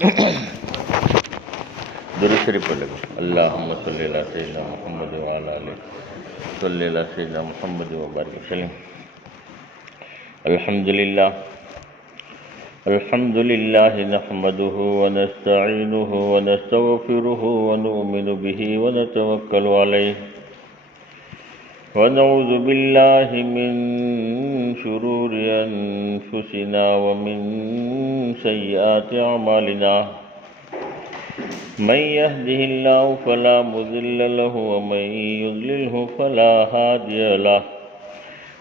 درود شریف پڑھ لگو اللہم صلی علی سیدنا محمد وعلی آلہ صلی علی سیدنا محمد وبارک وسلم. الحمدللہ نحمده ونستعینه ونستغفره ونؤمن به ونتوکل علیہ ونعوذ باللہ من شرور انفسنا ومن سیئات اعمالنا من يهده الله فلا مضل له ومن يضلله فلا هادي له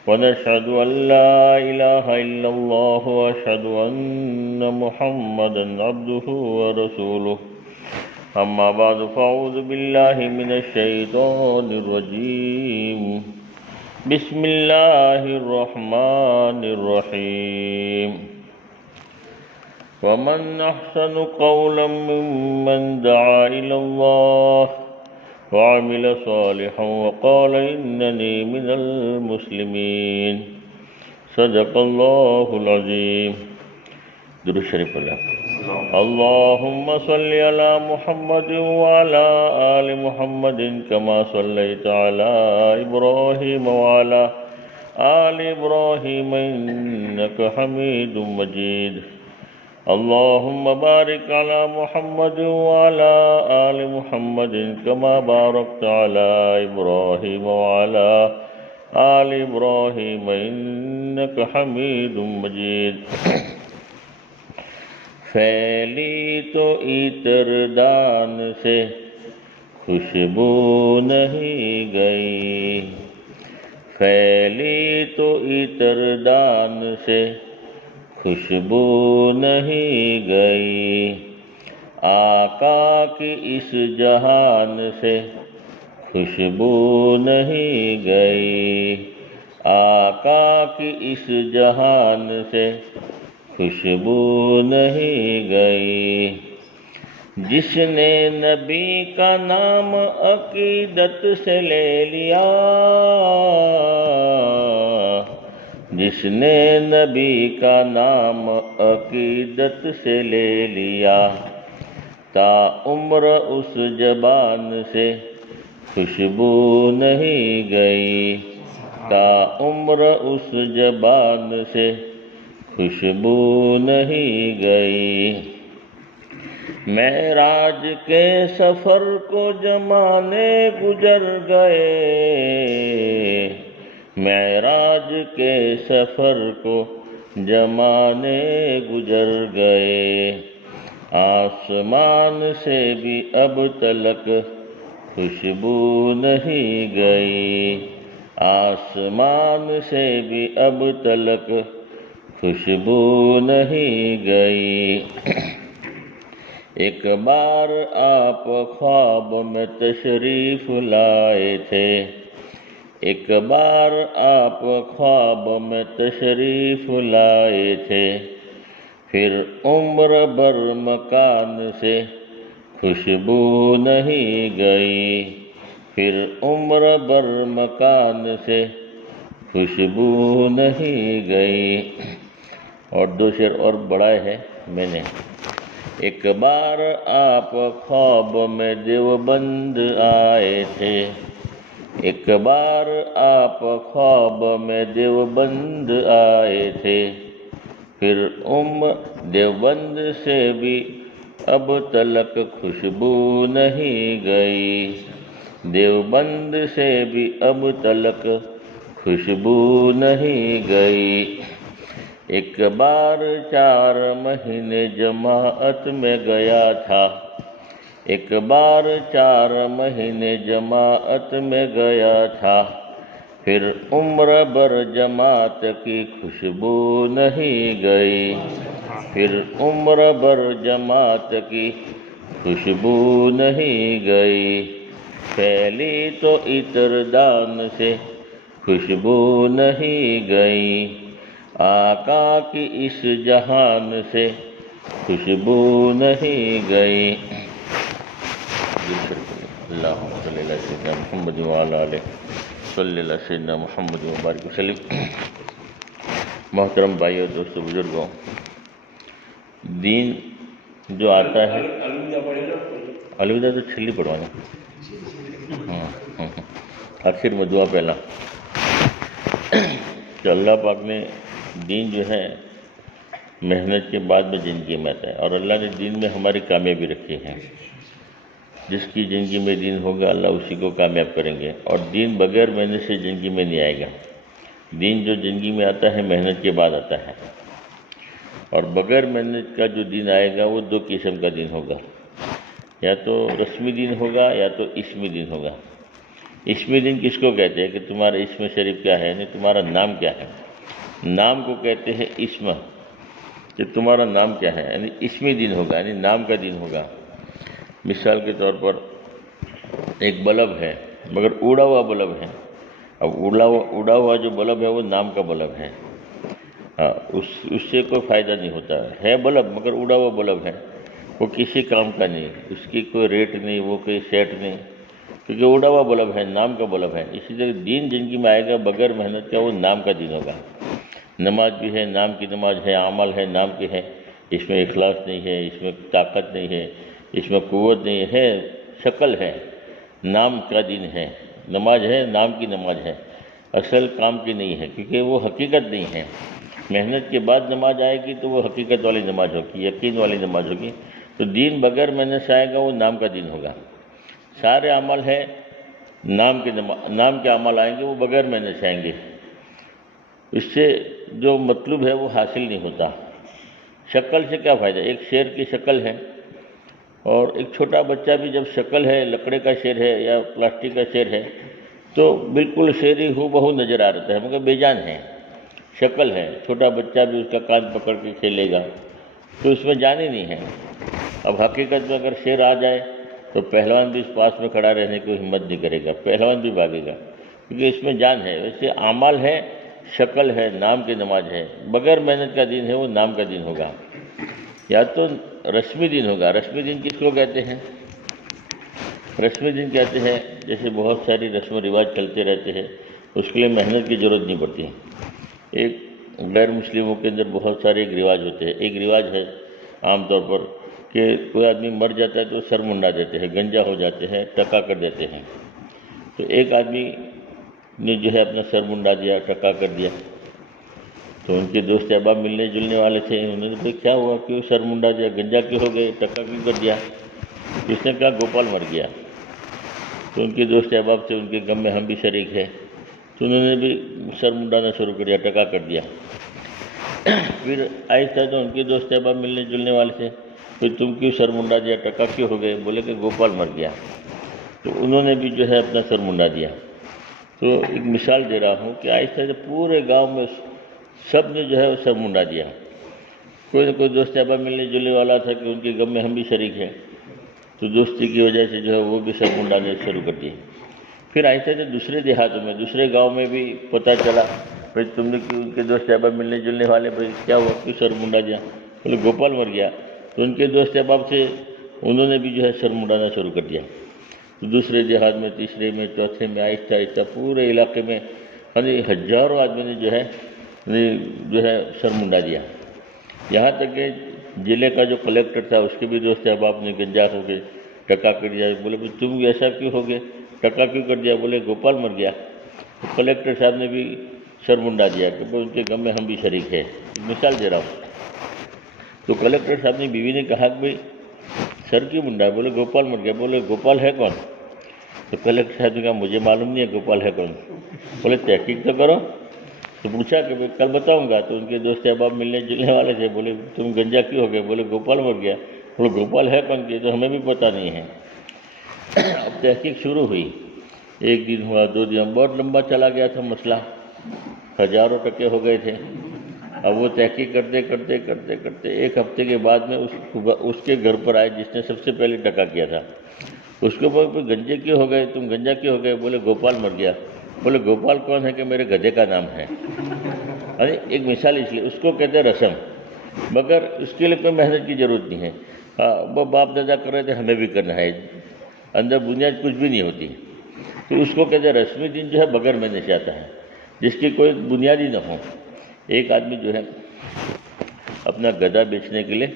ونشهد أن لا إله إلا الله وأشهد أن محمدا عبده ورسوله. أما بعد فأعوذ بالله من الشيطان الرجيم. بسم الله الرحمن الرحيم. ومن أحسن قولا ممن دعا إلى الله وعمل صالحا وقال إنني من المسلمين. صدق الله العظيم. درود شریف اللہ. اللهم صل على محمد وعلى آل محمد كما صليت على إبراهيم وعلى آل إبراهيم إنك حميد مجيد. اللهم بارك على محمد وعلى آل محمد كما باركت على إبراهيم وعلى آل إبراهيم إنك حميد مجيد. پھیلی تو عطر دان سے خوشبو نہیں گئی، پھیلی تو عطر دان سے خوشبو نہیں گئی، آقا کی اس جہان سے خوشبو نہیں گئی، آقا کی اس جہان سے خوشبو نہیں گئی. جس نے نبی کا نام عقیدت سے لے لیا، جس نے نبی کا نام عقیدت سے لے لیا، تا عمر اس زبان سے خوشبو نہیں گئی، تا عمر اس زبان سے خوشبو نہیں گئی. معراج کے سفر کو زمانے گزر گئے، معراج کے سفر کو زمانے گزر گئے، آسمان سے بھی اب تلک خوشبو نہیں گئی، آسمان سے بھی اب تلک خوشبو نہیں گئی. ایک بار آپ خواب میں تشریف لائے تھے، ایک بار آپ خواب میں تشریف لائے تھے، پھر عمر بھر مکان سے خوشبو نہیں گئی، پھر عمر بھر مکان سے خوشبو نہیں گئی. اور دو شعر اور بڑھائے ہیں میں نے. ایک بار آپ خواب میں دیوبند آئے تھے، ایک بار آپ خواب میں دیوبند آئے تھے، پھر دیوبند سے بھی اب تلک خوشبو نہیں گئی، دیوبند سے بھی اب تلک خوشبو نہیں گئی. ایک بار 4 مہینے جماعت میں گیا تھا، ایک بار 4 مہینے جماعت میں گیا تھا، پھر عمر بھر جماعت کی خوشبو نہیں گئی، پھر عمر بھر جماعت کی خوشبو نہیں گئی. پھیلی تو عطر دان سے خوشبو نہیں گئی، آقا کی اس جہان سے خوشبو نہیں گئی. اللہم صلی علی سیدنا محمد وعلی آلہ صلی علی سیدنا محمد وبارک وسلم. محترم بھائیو، دوستو، بزرگوں، دین جو آتا ہے الوداع تو چھلی پڑھوانا، آخر میں دعا پہلا کہ اللہ پاک نے دین جو ہے محنت کے بعد میں زندگی میں آتا ہے، اور اللہ نے دین میں ہماری کامیابی رکھی ہے۔ جس کی زندگی میں دین ہوگا اللہ اسی کو کامیاب کریں گے، اور دین بغیر محنت سے زندگی میں نہیں آئے گا۔ دین جو زندگی میں آتا ہے محنت کے بعد آتا ہے، اور بغیر محنت کا جو دین آئے گا وہ دو قسم کا دین ہوگا، یا تو رسمی دین ہوگا یا تو اسمی دین ہوگا۔ اسمی دین کس کو کہتے ہیں کہ تمہارا اسم شریف کیا ہے، یعنی تمہارا نام کیا ہے، نام کو کہتے ہیں اسم، کہ تمہارا نام کیا ہے، یعنی اسمی دین ہوگا، یعنی نام کا دین ہوگا۔ مثال کے طور پر ایک بلب ہے مگر اڑا ہوا بلب ہے، اب اڑا ہوا جو بلب ہے وہ نام کا بلب ہے، اس سے کوئی فائدہ نہیں ہوتا ہے، بلب مگر اڑا ہوا بلب ہے، وہ کسی کام کا نہیں، اس کی کوئی ریٹ نہیں، وہ کوئی سیٹ نہیں، کیونکہ اڑا ہوا بلب ہے، نام کا بلب ہے۔ اسی طرح دین زندگی میں آئے گا بغیر محنت کا، وہ نام کا دین ہوگا۔ نماز بھی ہے، نام کی نماز ہے، عمل ہے، نام کے ہے، اس میں اخلاص نہیں ہے، اس میں طاقت نہیں ہے، اس میں قوت نہیں ہے، شکل ہے، نام کا دین ہے۔ نماز ہے، نام کی نماز ہے، اصل کام کی نہیں ہے، کیونکہ وہ حقیقت نہیں ہے۔ محنت کے بعد نماز آئے گی تو وہ حقیقت والی نماز ہوگی، یقین والی نماز ہوگی۔ تو دین بغیر محنت سے آئے گا وہ نام کا دین ہوگا۔ سارے عمل ہے نام کے عمل آئیں گے، وہ بغیر محنت سے آئیں گے، اس سے جو مطلوب ہے وہ حاصل نہیں ہوتا۔ شکل سے کیا فائدہ، ایک شیر کی شکل ہے، اور ایک چھوٹا بچہ بھی جب شکل ہے لکڑے کا شیر ہے یا پلاسٹک کا شیر ہے تو بالکل شیری ہو بہو نظر آ رہتا ہے مگر بے جان ہے، شکل ہے، چھوٹا بچہ بھی اس کا کان پکڑ کے کھیلے گا تو اس میں جان ہی نہیں ہے۔ اب حقیقت میں اگر شیر آ جائے تو پہلوان بھی اس پاس میں کھڑا رہنے کی ہمت نہیں کرے گا، پہلوان بھی بھاگے گا، کیونکہ اس میں جان ہے۔ ویسے اعمال ہے، شکل ہے، نام کی نماز ہے، بغیر محنت کا دین ہے وہ نام کا دین ہوگا، یا تو رسمی دین ہوگا۔ رسمی دین کس کو کہتے ہیں؟ رسمی دین کہتے ہیں جیسے بہت ساری رسم و رواج چلتے رہتے ہیں، اس کے لیے محنت کی ضرورت نہیں پڑتی۔ ایک غیر مسلموں کے اندر بہت سارے ایک رواج ہوتے ہیں۔ ایک رواج ہے عام طور پر کہ کوئی آدمی مر جاتا ہے تو سر منڈا دیتے ہیں، گنجا ہو جاتے ہیں، ٹکا کر دیتے ہیں۔ تو ایک آدمی نے جو ہے اپنا سر منڈا دیا، ٹکا کر دیا، تو ان کے دوست احباب ملنے جلنے والے تھے، انہوں نے کہا کیا ہوا، کیوں سر منڈا دیا، گنجا کیوں ہو گئے، ٹکا کیوں کر دیا؟ اس نے کہا گوپال مر گیا۔ تو ان کے دوست احباب سے ان کے غم میں ہم بھی شریک ہیں، تو انہوں نے بھی سر منڈانا شروع کر دیا، ٹکا کر دیا۔ پھر آہستہ تو ان کے دوست احباب ملنے جلنے والے تھے، پھر تم کیوں سر منڈا دیا، ٹکا کیوں ہو گئے؟ بولے کہ گوپال مر گیا۔ تو انہوں نے بھی جو ہے اپنا سر منڈا دیا۔ تو ایک مثال دے رہا ہوں کہ آہستہ سے پورے گاؤں میں سب نے جو ہے سر منڈا دیا۔ کوئی نہ کوئی دوست احباب ملنے جلنے والا تھا کہ ان کے غم میں ہم بھی شریک ہیں، تو دوستی کی وجہ سے جو ہے وہ بھی سر منڈانے شروع کر دیے۔ پھر آہستہ سے دوسرے دیہاتوں میں، دوسرے گاؤں میں بھی پتہ چلا، بھائی تم نے کیوں، ان کے دوست احباب ملنے جلنے والے، بھائی کیا ہوا، کیوں سر منڈا دیا؟ بولے گوپال مر گیا۔ تو ان کے دوست احباب سے انہوں نے بھی جو ہے سر منڈانا شروع کر دیا۔ تو دوسرے دیہات میں، تیسرے میں، چوتھے میں، آہستہ آہستہ پورے علاقے میں ہزاروں آدمی نے جو ہے سر منڈا دیا۔ یہاں تک کہ ضلع کا جو کلیکٹر تھا اس کے بھی دوست احباب نے گنجا ہو گئے، ٹکا کر دیا۔ بولے تم ایسا کیوں ہو گئے، ٹکا کیوں کر دیا؟ بولے گوپال مر گیا۔ تو کلیکٹر صاحب نے بھی سر منڈا دیا کہ ان کے غم میں ہم بھی شریک ہیں۔ مثال دے رہا ہوں۔ تو کلیکٹر صاحب نے بیوی نے کہا کہ بھائی سر کیوں منڈا ہے؟ بولے گوپال مر گیا۔ بولے گوپال ہے کون؟ تو کلیکٹر صاحب نے کہا مجھے معلوم نہیں ہے گوپال ہے کون۔ بولے تحقیق تو کرو۔ تو پوچھا کہ کل بتاؤں گا۔ تو ان کے دوست احباب ملنے جلنے والے تھے، بولے تم گنجا کیوں ہو گئے؟ بولے گوپال مر گیا۔ بولے گوپال ہے کون؟ کہ تو ہمیں بھی پتہ نہیں ہے۔ اب تحقیق شروع ہوئی، ایک دن ہوا، 2 دن، بہت لمبا چلا گیا تھا مسئلہ، ہزاروں ٹکے ہو گئے تھے۔ اب وہ تحقیق کرتے کرتے کرتے کرتے ایک ہفتے کے بعد میں اس کے گھر پر آئے جس نے سب سے پہلے ٹکا کیا تھا۔ اس کے اوپر گنجے کیوں ہو گئے، تم گنجا کیوں ہو گئے؟ بولے گوپال مر گیا۔ بولے گوپال کون ہے؟ کہ میرے گدھے کا نام ہے۔ ایک مثال اس لیے اس کو کہتے ہیں رسم، مگر اس کے لیے کوئی محنت کی ضرورت نہیں ہے۔ وہ باپ دادا کر رہے تھے، ہمیں بھی کرنا ہے، اندر بنیاد کچھ بھی نہیں ہوتی۔ تو اس کو کہتے ہیں رسمی دین جو ہے بغیر محنت سے آتا ہے، جس کی کوئی بنیاد ہی نہ ہو۔ ایک آدمی جو ہے اپنا گدھا بیچنے کے لیے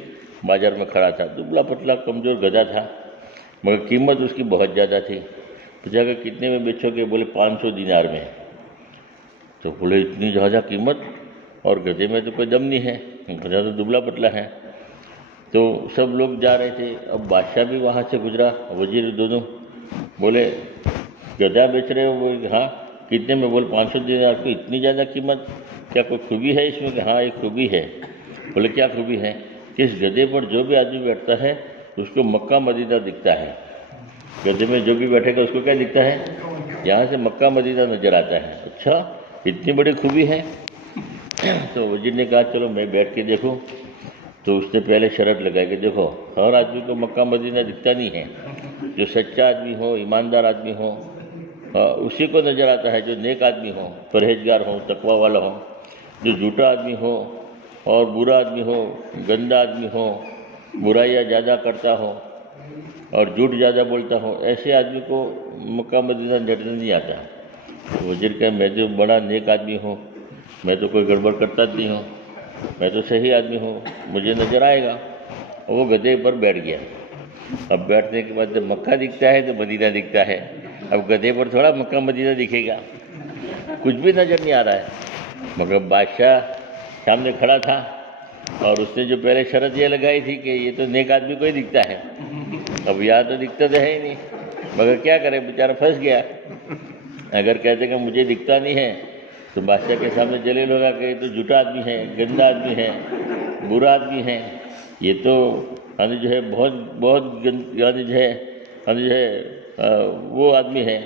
بازار میں کھڑا تھا، دبلا پتلا کمزور گدھا تھا، مگر قیمت اس کی بہت زیادہ تھی۔ پوچھا کہ کتنے میں بیچو گے؟ بولے 500 دینار میں۔ تو بولے اتنی زیادہ قیمت، اور گدھے میں تو کوئی دم نہیں ہے، گدھا تو دبلا پتلا ہے۔ تو سب لوگ جا رہے تھے، اب بادشاہ بھی وہاں سے گزرا، وزیر دونوں، بولے گدھا بیچ رہے ہو؟ بولے ہاں۔ کتنے میں؟ بولے 500 دینار کو اتنی زیادہ قیمت، کیا کوئی خوبی ہے اس میں؟ کہ ہاں ایک خوبی ہے۔ بولے کیا خوبی ہے؟ کہ اس گدھے پر جو بھی آدمی بیٹھتا ہے اس کو مکہ مدینہ دکھتا ہے۔ گدھے میں جو بھی بیٹھے گا اس کو کیا دکھتا ہے؟ یہاں سے مکہ مدینہ نظر آتا ہے۔ اچھا اتنی بڑی خوبی ہے؟ تو وزیر نے کہا چلو میں بیٹھ کے دیکھوں۔ تو اس نے پہلے شرط لگائی کہ دیکھو ہر آدمی کو مکہ مدینہ دکھتا نہیں ہے، جو سچا آدمی ہو، ایماندار آدمی ہو اسی کو نظر آتا ہے، جو نیک آدمی ہو، پرہیزگار ہو، تقوی والا ہو۔ جو جھوٹا آدمی ہو اور برا آدمی ہو، گندا آدمی ہو، برائیاں زیادہ کرتا ہو اور جھوٹ زیادہ بولتا ہو، ایسے آدمی کو مکہ مدینہ نظر نہیں آتا۔ وزیر کہ میں جو بڑا نیک آدمی ہوں، میں تو کوئی گڑبڑ کرتا نہیں ہوں، میں تو صحیح آدمی ہوں، مجھے نظر آئے گا۔ وہ گدھے پر بیٹھ گیا۔ اب بیٹھنے کے بعد جب مکہ دکھتا ہے تو مدینہ دکھتا ہے، اب گدھے پر تھوڑا مکہ مدینہ دکھے گا، کچھ بھی نظر نہیں آ رہا ہے۔ مگر بادشاہ سامنے کھڑا تھا اور اس نے جو پہلے شرط یہ لگائی تھی کہ یہ تو نیک آدمی کو ہی دکھتا ہے، اب یہاں تو دکھتا تو ہے ہی نہیں، مگر کیا کرے بیچارہ پھنس گیا۔ اگر کہتے کہ مجھے دکھتا نہیں ہے تو بادشاہ کے سامنے جلیل ہوگا کہ یہ تو جھوٹا آدمی ہے، گندا آدمی ہے، برا آدمی ہے، یہ تو جو ہے بہت جو ہے وہ آدمی ہے،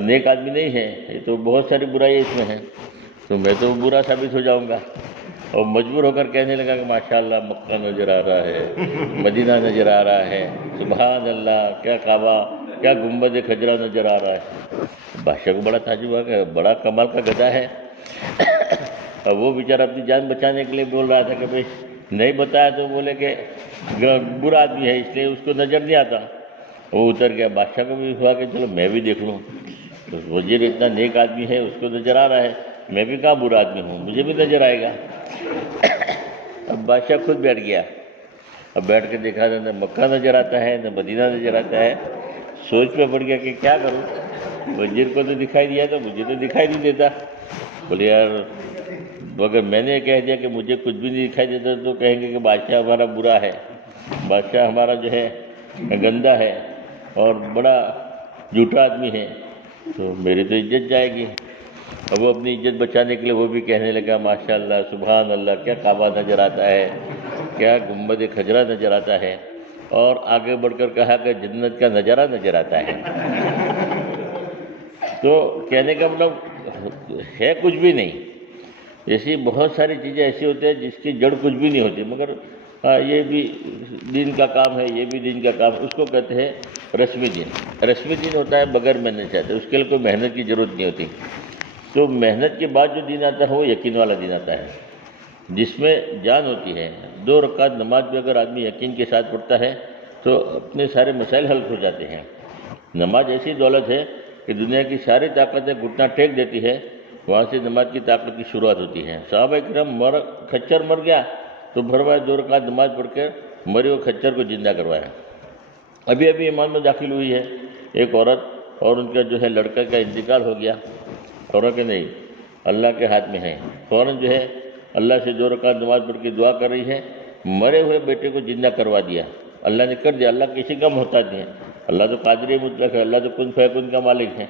نیک آدمی نہیں ہے، یہ تو بہت ساری برائیاں اس میں ہیں، تو میں تو برا ثابت ہو جاؤں گا۔ اور مجبور ہو کر کہنے لگا کہ ماشاءاللہ مکہ نظر آ رہا ہے، مدینہ نظر آ رہا ہے، سبحان اللہ، کیا کعبہ، کیا گنبد خضرا نظر آ رہا ہے۔ بادشاہ کو بڑا تعجب ہوا کہ بڑا کمال کا گدھا ہے۔ اور وہ بیچارہ اپنی جان بچانے کے لیے بول رہا تھا کہ بھائی نہیں بتایا تو بولے کہ برا آدمی ہے اس لیے اس کو نظر نہیں آتا۔ وہ اتر گیا۔ بادشاہ کو بھی ہوا کہ چلو میں بھی دیکھ لوں، وزیر اتنا نیک آدمی ہے، اس کو نظر آ رہا ہے، میں بھی کہاں برا آدمی ہوں، مجھے بھی نظر آئے گا۔ اب بادشاہ خود بیٹھ گیا، اب بیٹھ کے دیکھا نہ مکہ نظر آتا ہے نہ مدینہ نظر آتا ہے، سوچ میں پڑ گیا کہ کیا کروں، وزیر کو تو دکھائی دیا تو مجھے تو دکھائی نہیں دیتا۔ بولے یار اگر میں نے کہہ دیا کہ مجھے کچھ بھی نہیں دکھائی دیتا تو کہیں گے کہ بادشاہ ہمارا برا ہے، بادشاہ ہمارا جو ہے گندا ہے اور بڑا جھوٹا آدمی ہے، تو میری تو عزت جائے گی۔ اب وہ اپنی عزت بچانے کے لیے وہ بھی کہنے لگا ماشاءاللہ سبحان اللہ، کیا کعبہ نظر آتا ہے، کیا گنبد خضرا نظر آتا ہے، اور آگے بڑھ کر کہا کہ جنت کا نظارہ نظر آتا ہے۔ تو کہنے کا مطلب ہے کچھ بھی نہیں۔ ایسی بہت ساری چیزیں ایسی ہوتی ہیں جس کی جڑ کچھ بھی نہیں ہوتی، مگر یہ بھی دین کا کام ہے، یہ بھی دین کا کام، اس کو کہتے ہیں رسمی دین۔ رسمی دین ہوتا ہے بغیر محنت چاہتے، اس کے لیے کوئی محنت کی ضرورت نہیں ہوتی۔ تو محنت کے بعد جو دین آتا ہے وہ یقین والا دین آتا ہے، جس میں جان ہوتی ہے۔ 2 رکعت نماز بھی اگر آدمی یقین کے ساتھ پڑھتا ہے تو اپنے سارے مسائل حل ہو جاتے ہیں۔ نماز ایسی دولت ہے کہ دنیا کی ساری طاقتیں گھٹنا ٹیک دیتی ہے، وہاں سے نماز کی طاقت کی شروعات ہوتی ہے۔ صحابہ کرام کھچر مر گیا تو بھروائے 2 رکعت نماز پڑھ کر مرے ہوئے کھچر کو زندہ کروایا۔ ابھی ایمان میں داخل ہوئی ہے ایک عورت، اور ان کا جو ہے لڑکا کا انتقال ہو گیا، اور کہ نہیں اللہ کے ہاتھ میں ہے، فوراً جو ہے اللہ سے 2 رکعت نماز پڑھ کے دعا کر رہی ہے، مرے ہوئے بیٹے کو زندہ کروا دیا، اللہ نے کر دیا۔ اللہ کسی کا محتاج نہیں ہے، اللہ تو قادر مطلق ہے، اللہ تو کن فیکن کا مالک ہے۔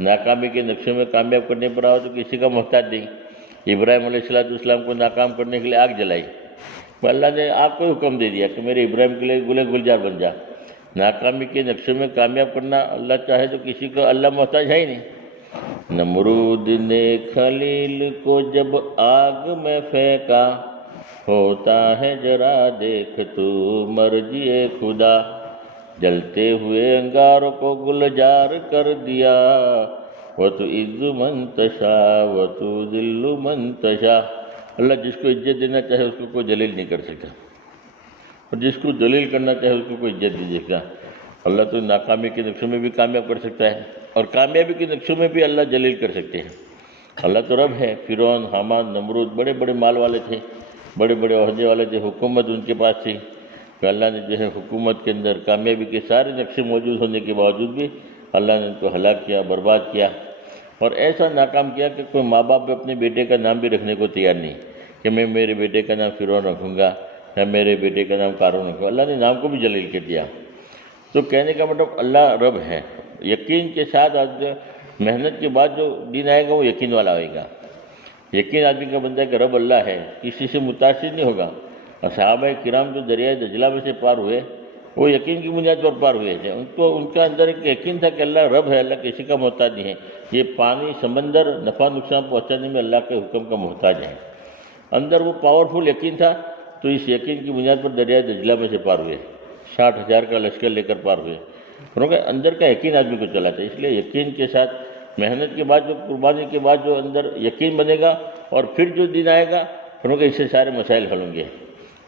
ناکامی کے نقشے میں کامیاب کرنے پر آؤ تو کسی کا محتاج نہیں۔ ابراہیم علیہ السلام کو ناکام کرنے کے لیے آگ جلائی، تو اللہ نے آگ کو حکم دے دیا کہ میرے ابراہیم کے لیے گلے گلزار بن جا۔ ناکامی کے نقشے میں کامیاب کرنا اللہ چاہے تو کسی کو اللہ محتاج ہے ہی نہیں۔ نمرود نے خلیل کو جب آگ میں پھینکا، ہوتا ہے ذرا دیکھ تو مرضی خدا، جلتے ہوئے انگاروں کو گلزار کر دیا، وَتُعِزُّ مَن تَشَاءُ وَتُذِلُّ مَن تَشَاءُ۔ اللہ جس کو عزت دینا چاہے اس کو کوئی ذلیل نہیں کر سکتا، اور جس کو ذلیل کرنا چاہے اس کو کوئی عزت نہیں دے سکتا۔ اللہ تو ناکامی کے نقشوں میں بھی کامیاب کر سکتا ہے، اور کامیابی کے نقشوں میں بھی اللہ ذلیل کر سکتے ہیں۔ اللہ تو رب ہے۔ فرعون، حامان، نمرود بڑے بڑے مال والے تھے، بڑے بڑے عہدے والے جو حکومت ان کے پاس تھی، کہ اللہ نے جو ہے حکومت کے اندر کامیابی کے سارے نقشے موجود ہونے کے باوجود بھی اللہ نے ان کو ہلاک کیا، برباد کیا، اور ایسا ناکام کیا کہ کوئی ماں باپ اپنے بیٹے کا نام بھی رکھنے کو تیار نہیں کہ میں میرے بیٹے کا نام فرعون رکھوں گا یا میرے بیٹے کا نام قارون رکھوں گا۔ اللہ نے نام کو بھی جلیل کر دیا۔ تو کہنے کا مطلب اللہ رب ہے۔ یقین کے ساتھ محنت کے بعد جو دن آئے گا وہ یقین والا ہوئے گا۔ یقین آدمی کا بنتا ہے کہ رب اللہ ہے، کسی سے متاثر نہیں ہوگا۔ اور صحابہ کرام جو دریائے دجلہ میں سے پار ہوئے وہ یقین کی بنیاد پر پار ہوئے تھے۔ ان کا اندر ایک یقین تھا کہ اللہ رب ہے، اللہ کسی کا محتاج نہیں ہے، یہ پانی سمندر نفع نقصان پہنچانے میں اللہ کے حکم کا محتاج ہے۔ اندر وہ پاورفل یقین تھا، تو اس یقین کی بنیاد پر دریائے دجلہ میں سے پار ہوئے، 60,000 کا لشکر لے کر پار ہوئے۔ کیونکہ اندر کا یقین آدمی کو چلاتا ہے۔ اس لیے یقین کے ساتھ محنت کے بعد جو قربانی کے بعد جو اندر یقین بنے گا، اور پھر جو دن آئے گا کیونکہ اس سے سارے مسائل حل ہوں گے،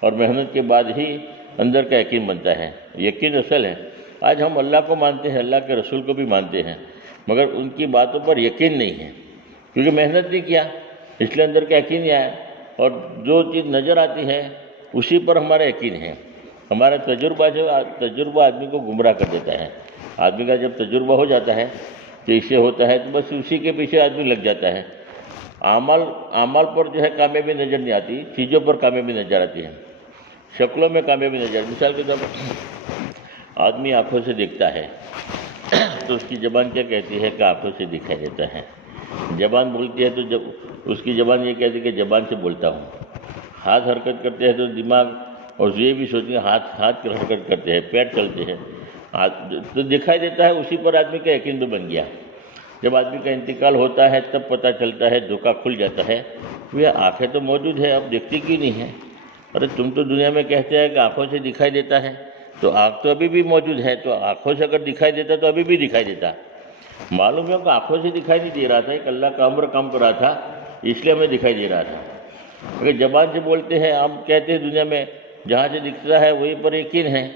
اور محنت کے بعد ہی اندر کا یقین بنتا ہے۔ یقین اصل ہے۔ آج ہم اللہ کو مانتے ہیں، اللہ کے رسول کو بھی مانتے ہیں، مگر ان کی باتوں پر یقین نہیں ہے، کیونکہ محنت نہیں کیا، اس لیے اندر کا یقین نہیں آیا۔ اور جو چیز نظر آتی ہے اسی پر ہمارا یقین ہے۔ ہمارا تجربہ آدمی کو گمراہ کر دیتا ہے۔ آدمی کا جب تجربہ ہو جاتا ہے تو اسے ہوتا ہے تو بس اسی کے پیچھے آدمی لگ جاتا ہے۔ اعمال پر جو ہے کامیابی نظر نہیں آتی، چیزوں پر کامیابی نظر آتی ہے، شکلوں میں کامیابی نظر آتی ہے۔ مثال کے طور پر آدمی آنکھوں سے دیکھتا ہے تو اس کی زبان کیا کہتی ہے کہ آنکھوں سے دکھائی دیتا ہے۔ زبان بولتی ہے تو جب اس کی زبان یہ کہتی ہے کہ زبان سے بولتا ہوں۔ ہاتھ حرکت کرتے ہیں تو دماغ اور یہ بھی سوچتے ہیں ہاتھ کی حرکت کرتے ہیں، پیر چلتے ہیں، تو دکھائی دیتا ہے، اسی پر آدمی کا یقین تو بن گیا۔ جب آدمی کا انتقال ہوتا ہے تب پتہ چلتا ہے، دھوکہ کھل جاتا ہے، یہ آنکھیں تو موجود ہے، اب دیکھتی کیوں نہیں ہے؟ ارے تم تو دنیا میں کہتے ہیں کہ آنکھوں سے دکھائی دیتا ہے، تو آنکھ تو ابھی بھی موجود ہے، تو آنکھوں سے اگر دکھائی دیتا تو ابھی بھی دکھائی دیتا۔ معلوم ہے کہ آنکھوں سے دکھائی نہیں دے رہا تھا، ایک اللہ کا امر کام کر رہا تھا، اس لیے ہمیں دکھائی دے رہا تھا۔ اگر زبان سے بولتے ہیں، ہم کہتے ہیں دنیا میں جہاں سے دکھتا ہے وہیں پر یقین ہے،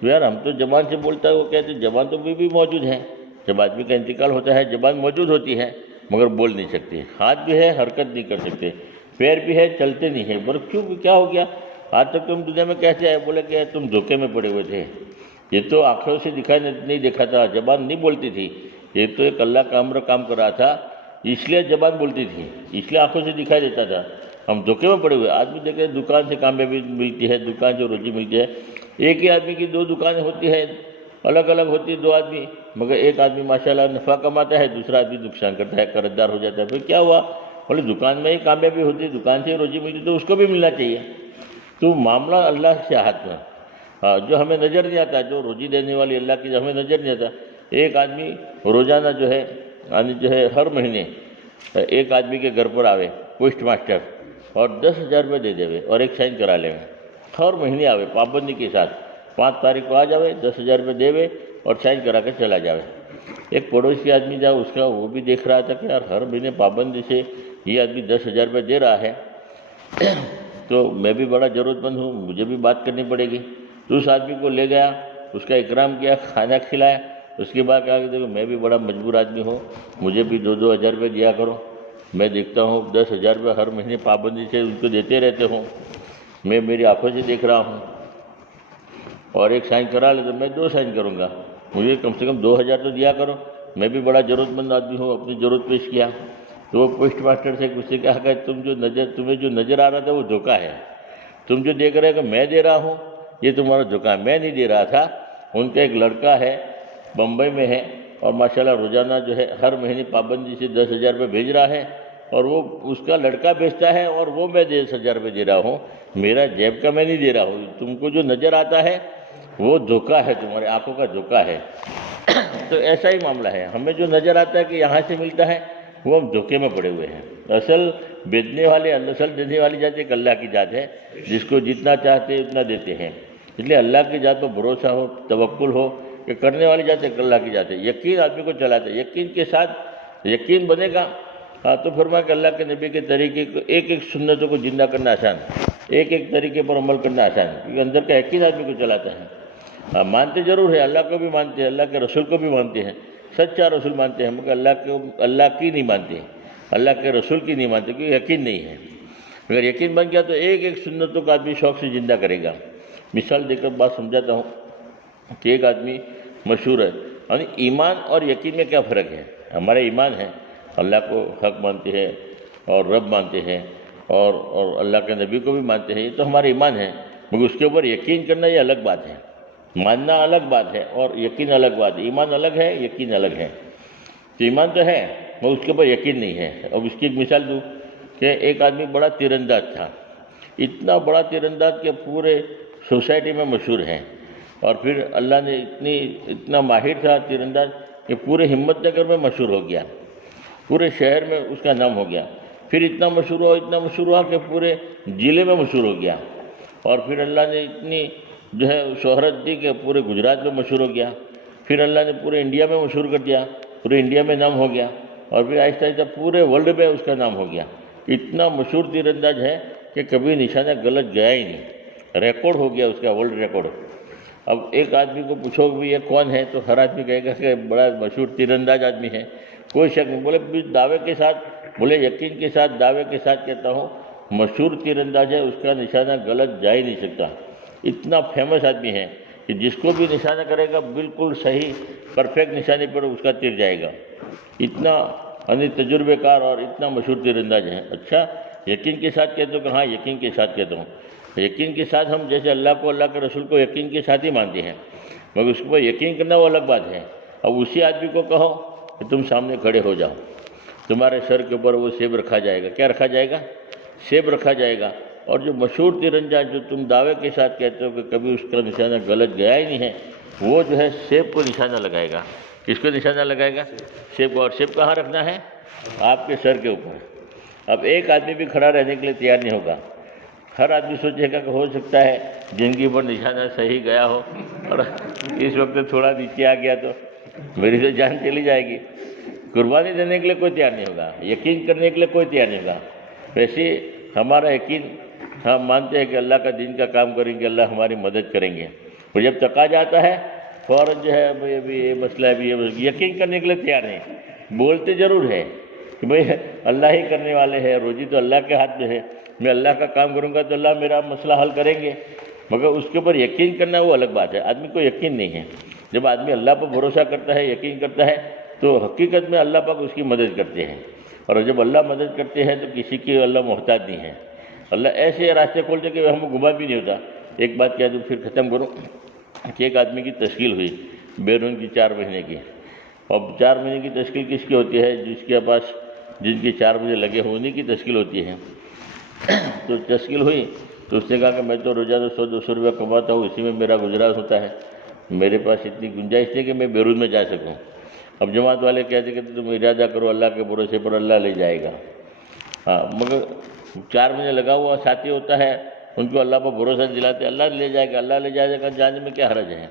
تو یار ہم تو زبان سے بولتا ہے، وہ کہتے ہیں زبان تو بھی موجود ہے۔ جب آدمی کا انتقال ہوتا ہے زبان موجود ہوتی ہے مگر بول نہیں سکتے، ہاتھ بھی ہے حرکت نہیں کر سکتے، پیر بھی ہے چلتے نہیں ہیں۔ بولے کیوں، کیا ہو گیا؟ آج تک تم دنیا میں کیسے آئے؟ بولے کہ تم دھوکے میں پڑے ہوئے تھے، یہ تو آنکھوں سے دکھائی نہیں دیکھا تھا، زبان نہیں بولتی تھی، یہ تو ایک اللہ کا امر کام کر رہا تھا، اس لیے زبان بولتی تھی، اس لیے آنکھوں سے دکھائی دیتا تھا، ہم دھوکے میں پڑے ہوئے۔ آدمی دیکھے دکان سے کامیابی ملتی ہے، دکان سے روزی ملتی ہے، ایک ہی آدمی کی دو دکانیں ہوتی ہے، الگ الگ ہوتی ہے دو آدمی، مگر ایک آدمی ماشاءاللہ نفع کماتا ہے، دوسرا آدمی نقصان کرتا ہے، قرض دار ہو جاتا ہے۔ پھر کیا ہوا؟ بولے دکان میں ہی کامیابی ہوتی ہے، دکان سے ہی روزی ملتی تو اس کو بھی ملنا چاہیے۔ تو معاملہ اللہ سے ہاتھ میں، جو ہمیں نظر نہیں آتا، جو روزی دینے والی اللہ کی ہمیں نظر نہیں آتا۔ ایک آدمی روزانہ جو ہے ہر مہینے ایک آدمی کے گھر پر آوے پوسٹ ماسٹر اور 10,000 روپے دے دے اور ایک سائن کرا لے، ہر مہینے آوے پابندی کے ساتھ، 5 تاریخ کو آ جاوے، 10,000 روپے دے اور سائن کرا کے چلا جاوے۔ ایک پڑوسی آدمی تھا، اس کا وہ بھی دیکھ رہا تھا کہ یار ہر مہینے پابندی سے یہ آدمی 10,000 روپے دے رہا ہے، تو میں بھی بڑا ضرورت مند ہوں، مجھے بھی بات کرنی پڑے گی۔ تو اس آدمی کو لے گیا، اس کا اکرام کیا، کھانا کھلایا، اس کے بعد کہا کہ دیکھو میں بھی بڑا مجبور آدمی ہوں، مجھے بھی 2,000 روپے دیا کرو، میں دیکھتا ہوں 10,000 روپے ہر مہینے پابندی سے ان کو دیتے رہتے ہوں، میں میری آنکھوں سے دیکھ رہا ہوں، اور ایک سائن کرا لے تو میں 2 سائن کروں گا، مجھے کم سے کم 2,000 تو دیا کرو، میں بھی بڑا ضرورت مند آدمی ہوں، اپنی ضرورت پیش کیا۔ تو وہ پوسٹ ماسٹر سے کچھ سے کہا کہ تمہیں جو نظر آ رہا تھا وہ دھوکہ ہے، تم جو دیکھ رہے کہ میں دے رہا ہوں یہ تمہارا دھوکہ ہے، میں نہیں دے رہا تھا۔ ان کا ایک لڑکا ہے بمبئی میں ہے، اور ماشاءاللہ روزانہ جو ہے ہر مہینے پابندی سے 10,000 روپے بھیج رہا ہے، اور وہ اس کا لڑکا بیچتا ہے، اور وہ میں 10,000 روپے دے رہا ہوں، میرا جیب کا میں نہیں دے رہا ہوں، تم کو جو نظر آتا ہے وہ دھوکہ ہے، تمہارے آنکھوں کا دھوکہ ہے۔ تو ایسا ہی معاملہ ہے، ہمیں جو نظر آتا ہے کہ یہاں سے ملتا ہے وہ ہم دھوکے میں پڑے ہوئے ہیں۔ اصل بیچنے والے، اصل دینے والی ذات ایک اللہ کی ذات ہے، جس کو جتنا چاہتے اتنا دیتے ہیں، اس لیے اللہ کی ذات پر بھروسہ ہو، توکل ہو کہ کرنے والی ذات ایک اللہ کی ذات ہے۔ یقین آدمی کو چلاتا ہے، یقین کے ساتھ یقین بنے گا تو فرمایا کہ اللہ کے نبی کے طریقے کو، ایک ایک سنتوں کو زندہ کرنا آسان، ایک ایک طریقے پر عمل کرنا آسان، کیونکہ اندر کا یقین آدمی کو چلاتا ہے۔ مانتے ضرور ہے، اللہ کو بھی مانتے ہیں، اللہ کے رسول کو بھی مانتے ہیں، سچا رسول مانتے ہیں، مگر اللہ کی نہیں مانتے، اللہ کے رسول کی نہیں مانتے، کیونکہ یقین نہیں ہے۔ اگر یقین بن گیا تو ایک ایک سنتوں کا آدمی شوق سے زندہ کرے گا. مثال دے کر بات سمجھاتا ہوں کہ ایک آدمی مشہور ہے، یعنی ایمان اور یقین میں کیا فرق ہے؟ ہمارا ایمان ہے، اللہ کو حق مانتے ہیں اور رب مانتے ہیں اور اللہ کے نبی کو بھی مانتے ہیں، یہ تو ہمارا ایمان ہے، مگر اس کے اوپر یقین کرنا یہ الگ بات ہے. ماننا الگ بات ہے اور یقین الگ بات ہے. ایمان الگ ہے، یقین الگ ہے. تو ایمان تو ہے مگر اس کے اوپر یقین نہیں ہے. اب اس کی ایک مثال دوں کہ ایک آدمی بڑا تیر انداز تھا، اتنا بڑا تیر انداز کہ پورے سوسائٹی میں مشہور ہے، اور پھر اللہ نے اتنا ماہر تھا تیر انداز کہ پورے ہمت نگر میں مشہور ہو گیا، پورے شہر میں اس کا نام ہو گیا. پھر اتنا مشہور ہوا کہ پورے ضلع میں مشہور ہو گیا، اور پھر اللہ نے اتنی شہرت دی کہ پورے گجرات میں مشہور ہو گیا. پھر اللہ نے پورے انڈیا میں مشہور کر دیا، پورے انڈیا میں نام ہو گیا، اور پھر آہستہ آہستہ پورے ورلڈ میں اس کا نام ہو گیا. اتنا مشہور تیر انداز ہے کہ کبھی نشانہ غلط گیا ہی نہیں، ریکارڈ ہو گیا اس کا، ورلڈ ریکارڈ. اب ایک آدمی کو پوچھو کہ یہ کون ہے تو ہر آدمی کہے گا کہ بڑا مشہور تیر انداز آدمی ہے، کوئی شک نہیں. بولے دعوے کے ساتھ، بولے یقین کے ساتھ، دعوے کے ساتھ کہتا ہوں مشہور تیر انداز ہے، اس کا نشانہ غلط جا ہی نہیں سکتا. اتنا فیمس آدمی ہے کہ جس کو بھی نشانہ کرے گا بالکل صحیح پرفیکٹ نشانے پر اس کا تیر جائے گا. اتنا تجربے کار اور اتنا مشہور تیر انداز ہے. اچھا یقین کے ساتھ کہتے ہو کہ ہاں یقین کے ساتھ کہتا ہوں. یقین کے ساتھ ہم جیسے اللہ کو، اللہ کے رسول کو یقین کے ساتھ ہی مانتے ہیں، مگر اس کو یقین کرنا وہ الگ بات ہے. اب اسی آدمی کو کہو کہ تم سامنے کھڑے ہو جاؤ، تمہارے سر کے اوپر وہ سیب رکھا جائے گا. کیا رکھا جائے گا؟ سیب رکھا جائے گا. اور جو مشہور تیر انداز جو تم دعوے کے ساتھ کہتے ہو کہ کبھی اس کا نشانہ غلط گیا ہی نہیں ہے، وہ جو ہے سیب کو نشانہ لگائے گا. کس کو نشانہ لگائے گا؟ سیب کو. اور سیب کہاں رکھنا ہے؟ آپ کے سر کے اوپر. اب ایک آدمی بھی کھڑا رہنے کے لیے تیار نہیں ہوگا. ہر آدمی سوچے گا کہ ہو سکتا ہے زندگی پر نشانہ صحیح گیا ہو اور اس وقت تھوڑا نیچے آ گیا تو میری تو جان چلی جائے گی. قربانی دینے کے لیے کوئی تیار نہیں ہوگا، یقین کرنے کے لیے کوئی تیار نہیں ہوگا. ویسے ہمارا یقین، ہم مانتے ہیں کہ اللہ کا دین کا کام کریں گے، اللہ ہماری مدد کریں گے. اور جب تقاضا آتا ہے فوراً جو ہے ابھی یہ مسئلہ ہے، ابھی یہ مسئلہ، یقین کرنے کے لیے تیار نہیں. بولتے ضرور ہے کہ بھائی اللہ ہی کرنے والے ہیں، روزی تو اللہ کے ہاتھ میں ہے، میں اللہ کا کام کروں گا تو اللہ میرا مسئلہ حل کریں گے، مگر اس کے اوپر یقین کرنا وہ الگ بات ہے. آدمی کو یقین نہیں ہے. جب آدمی اللہ پر بھروسہ کرتا ہے، یقین کرتا ہے، تو حقیقت میں اللہ پاک اس کی مدد کرتے ہیں. اور جب اللہ مدد کرتے ہیں تو کسی کی اللہ محتاج نہیں ہے. اللہ ایسے راستے کھولتے کہ ہم گما بھی نہیں ہوتا. ایک بات کہہ دوں پھر ختم کروں کہ ایک آدمی کی تشکیل ہوئی بیرون کی 4 مہینے کی. اب 4 مہینے کی تشکیل کس کی ہوتی ہے؟ جس کے پاس جن کے 4 مہینے لگے ہوں انہیں کی تشکیل ہوتی ہے. تو تشکیل ہوئی تو اس نے کہا کہ میں تو روزانہ 100-200 روپیہ کماتا ہوں، اسی میں میرا گزارا ہوتا ہے، میرے پاس اتنی گنجائش نہیں کہ میں بیرون میں جا سکوں. اب جماعت والے کہتے کہ تم ارادہ کرو اللہ کے بھروسے پر، اللہ لے جائے گا. ہاں مگر 4 مہینے لگا ہوا ساتھی ہوتا ہے، ان کو اللہ پر بھروسہ دلاتے اللہ لے جائے گا، اللہ لے جائے گا. جانے میں کیا حرج ہے؟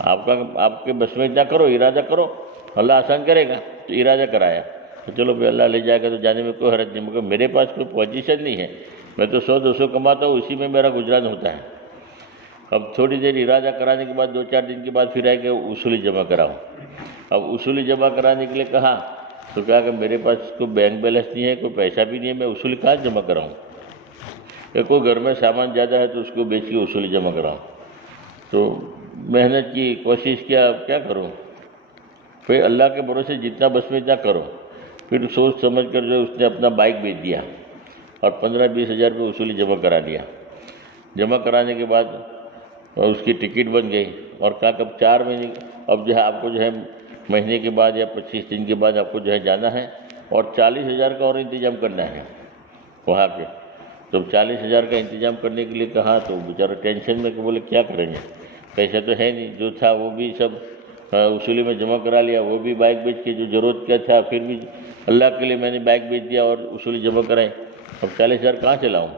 آپ کے بس میں اتنا کرو، ارادہ کرو، اللہ آسان کرے گا. تو ارادہ کرایا تو چلو بھائی اللہ لے جائے گا تو جانے میں کوئی حرج نہیں، مگر میرے پاس کوئی پوزیشن نہیں ہے، میں تو 100-200 کماتا ہوں، اسی میں میرا گزران ہوتا ہے. اب تھوڑی دیر ارادہ کرانے کے بعد 2-4 دن کے بعد پھر آئے کہ اصولی جمع کراؤ. اب اصولی جمع کرانے کے لیے کہا تو کہا کہ میرے پاس کوئی بینک بیلنس نہیں ہے، کوئی پیسہ بھی نہیں ہے، میں اصولی کہاں جمع کراؤں؟ کہ کوئی گھر میں سامان زیادہ ہے تو اس کو بیچ کے اصولی جمع کراؤں. تو محنت کی، کوشش کیا، اب کیا کروں؟ پھر اللہ کے بھروسے جتنا بس میں اتنا کرو. پھر سوچ سمجھ کر جو اس نے اپنا بائک بیچ دیا اور 15-20 ہزار روپئے اصولی جمع کرا دیا. جمع کرانے کے بعد اس کی ٹکٹ بن گئی اور کہا کہ اب 4 مہینے اب جو ہے آپ کو جو ہے مہینے کے بعد یا 25 دن کے بعد آپ کو جو ہے جانا ہے اور 40,000 کا اور انتظام کرنا ہے وہاں پہ. تو 40,000 کا انتظام کرنے کے لیے کہا تو بیچارہ ٹینشن میں کہ بولے کیا کریں گے، پیسہ تو ہے نہیں، جو تھا وہ بھی سب اصولی میں جمع کرا لیا، وہ بھی بائک بیچ کے جو ضرورت کیا تھا پھر بھی اللہ کے لیے میں نے بائک بیچ دیا اور اصولی جمع کرائی. اب 40,000 کہاں سے لاؤں؟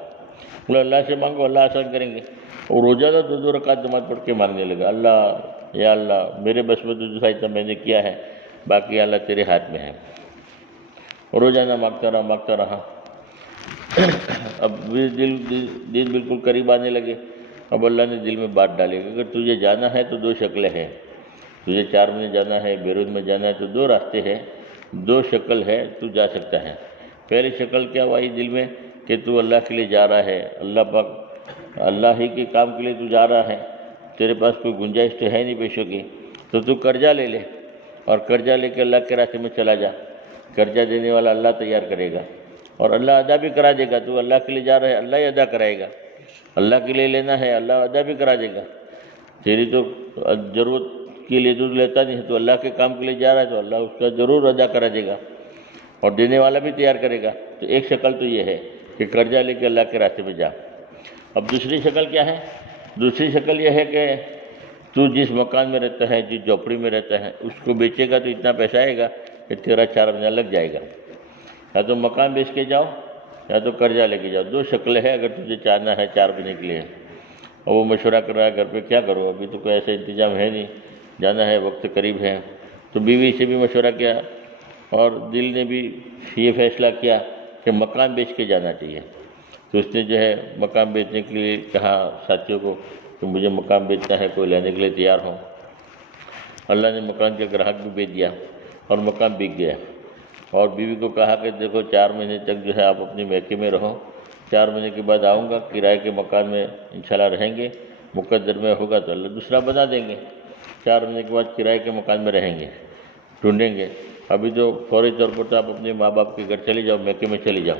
بولے اللہ سے مانگو، اللہ آسان کریں گے. اور روزانہ 2 رکعت نماز پڑھ کے مانگنے لگا، اللہ یا اللہ میرے بس میں تو اتنا میں نے کیا ہے، باقی اللہ تیرے ہاتھ میں ہے. روزانہ مانگتا رہا. اب دل بالکل قریب آنے لگے. اب اللہ نے دل میں بات ڈالی کہ اگر تجھے جانا ہے تو 2 شکلیں ہیں، تجھے 4 مہینے جانا ہے، بیرون میں جانا ہے تو 2 راستے ہیں، 2 شکل ہے، تو جا سکتا ہے. پہلی شکل کیا ہوا دل میں کہ تو اللہ کے لیے جا رہا ہے، اللہ ہی کے کام کے لیے تو جا رہا ہے، تیرے پاس کوئی گنجائش تو ہے نہیں پیسوں کی، تو قرضہ لے لے اور قرضہ لے کے اللہ کے راستے میں چلا جا۔ قرضہ دینے والا اللہ تیار کرے گا اور اللہ ادا بھی کرا دے گا۔ تو اللہ کے لیے جا رہا ہے، اللہ ہی ادا کرائے گا۔ اللہ کے لیے لینا ہے، اللہ ادا بھی کرا دے گا۔ تیری تو ضرورت کے لیے تو لیتا نہیں ہے، تو اللہ کے کام کے لیے جا رہا ہے تو اللہ اس کا ضرور ادا کرا دے گا اور دینے والا بھی تیار کرے گا۔ تو ایک شکل تو یہ ہے کہ قرضہ لے کے اللہ کے راستے میں جا۔ اب دوسری شکل کیا ہے؟ دوسری شکل یہ ہے کہ تو جس مکان میں رہتا ہے، جس جھوپڑی میں رہتا ہے، اس کو بیچے گا تو اتنا پیسہ آئے گا کہ تیرا 4 مہینہ لگ جائے گا۔ یا تو مکان بیچ کے جاؤ یا تو قرضہ لے کے جاؤ، دو شکلیں ہیں اگر تجھے چاہنا ہے 4 مہینے کے لیے۔ اور وہ مشورہ کر رہا ہے گھر پہ، کیا کرو، ابھی تو کوئی ایسا انتظام ہے نہیں، جانا ہے، وقت قریب ہے۔ تو بیوی سے بھی مشورہ کیا اور دل نے بھی یہ فیصلہ کیا کہ مکان بیچ کے جانا چاہیے۔ تو اس نے جو ہے مکان بیچنے کے لیے کہا ساتھیوں کو کہ مجھے مکان بیچنا ہے، کوئی لینے کے لیے تیار ہو۔ اللہ نے مکان کے گراہک بھی بھیج دیا اور مکان بک گیا۔ اور بیوی کو کہا کہ دیکھو 4 مہینے تک جو ہے آپ اپنے میکے میں رہو، 4 مہینے کے بعد آؤں گا، کرائے کے مکان میں انشاءاللہ رہیں گے، مقدر میں ہوگا تو اللہ دوسرا بنا دیں گے۔ 4 مہینے کے بعد کرائے کے مکان میں رہیں گے، ڈھونڈیں گے۔ ابھی تو فوری طور پر تو آپ اپنے ماں باپ کے گھر چلے جاؤ، میکے میں چلی جاؤ۔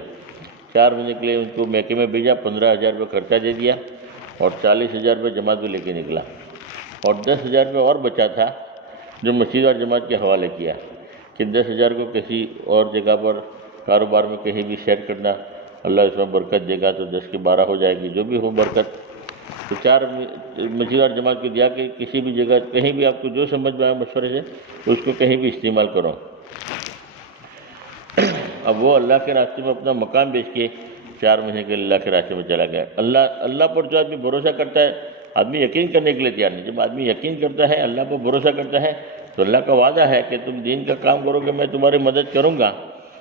4 مہینے کے لیے ان کو میکے میں بھیجا، 15,000 روپے خرچہ دے دیا اور 40,000 روپے جماعت کو لے کے نکلا اور 10,000 روپے اور بچا تھا جو مسجد اور جماعت کے حوالے کیا کہ 10,000 کو کسی اور جگہ پر کاروبار میں کہیں بھی شیئر کرنا، اللہ اس میں برکت دے گا، تو 10 کے 12 ہو جائے گی، جو بھی ہو برکت۔ تو 4 مسجد اور جماعت کو دیا کہ کسی بھی جگہ کہیں بھی آپ کو جو سمجھ میں آئے مشورے سے اس کو کہیں بھی استعمال کرو۔ اب وہ اللہ کے راستے میں اپنا مکان بیچ کے 4 مہینے کے اللہ کے راستے میں چلا گیا۔ اللہ پر جو آدمی بھروسہ کرتا ہے، آدمی یقین کرنے کے لیے تیار نہیں۔ جب آدمی یقین کرتا ہے، اللہ پر بھروسہ کرتا ہے، تو اللہ کا وعدہ ہے کہ تم دین کا کام کرو گے، میں تمہاری مدد کروں گا۔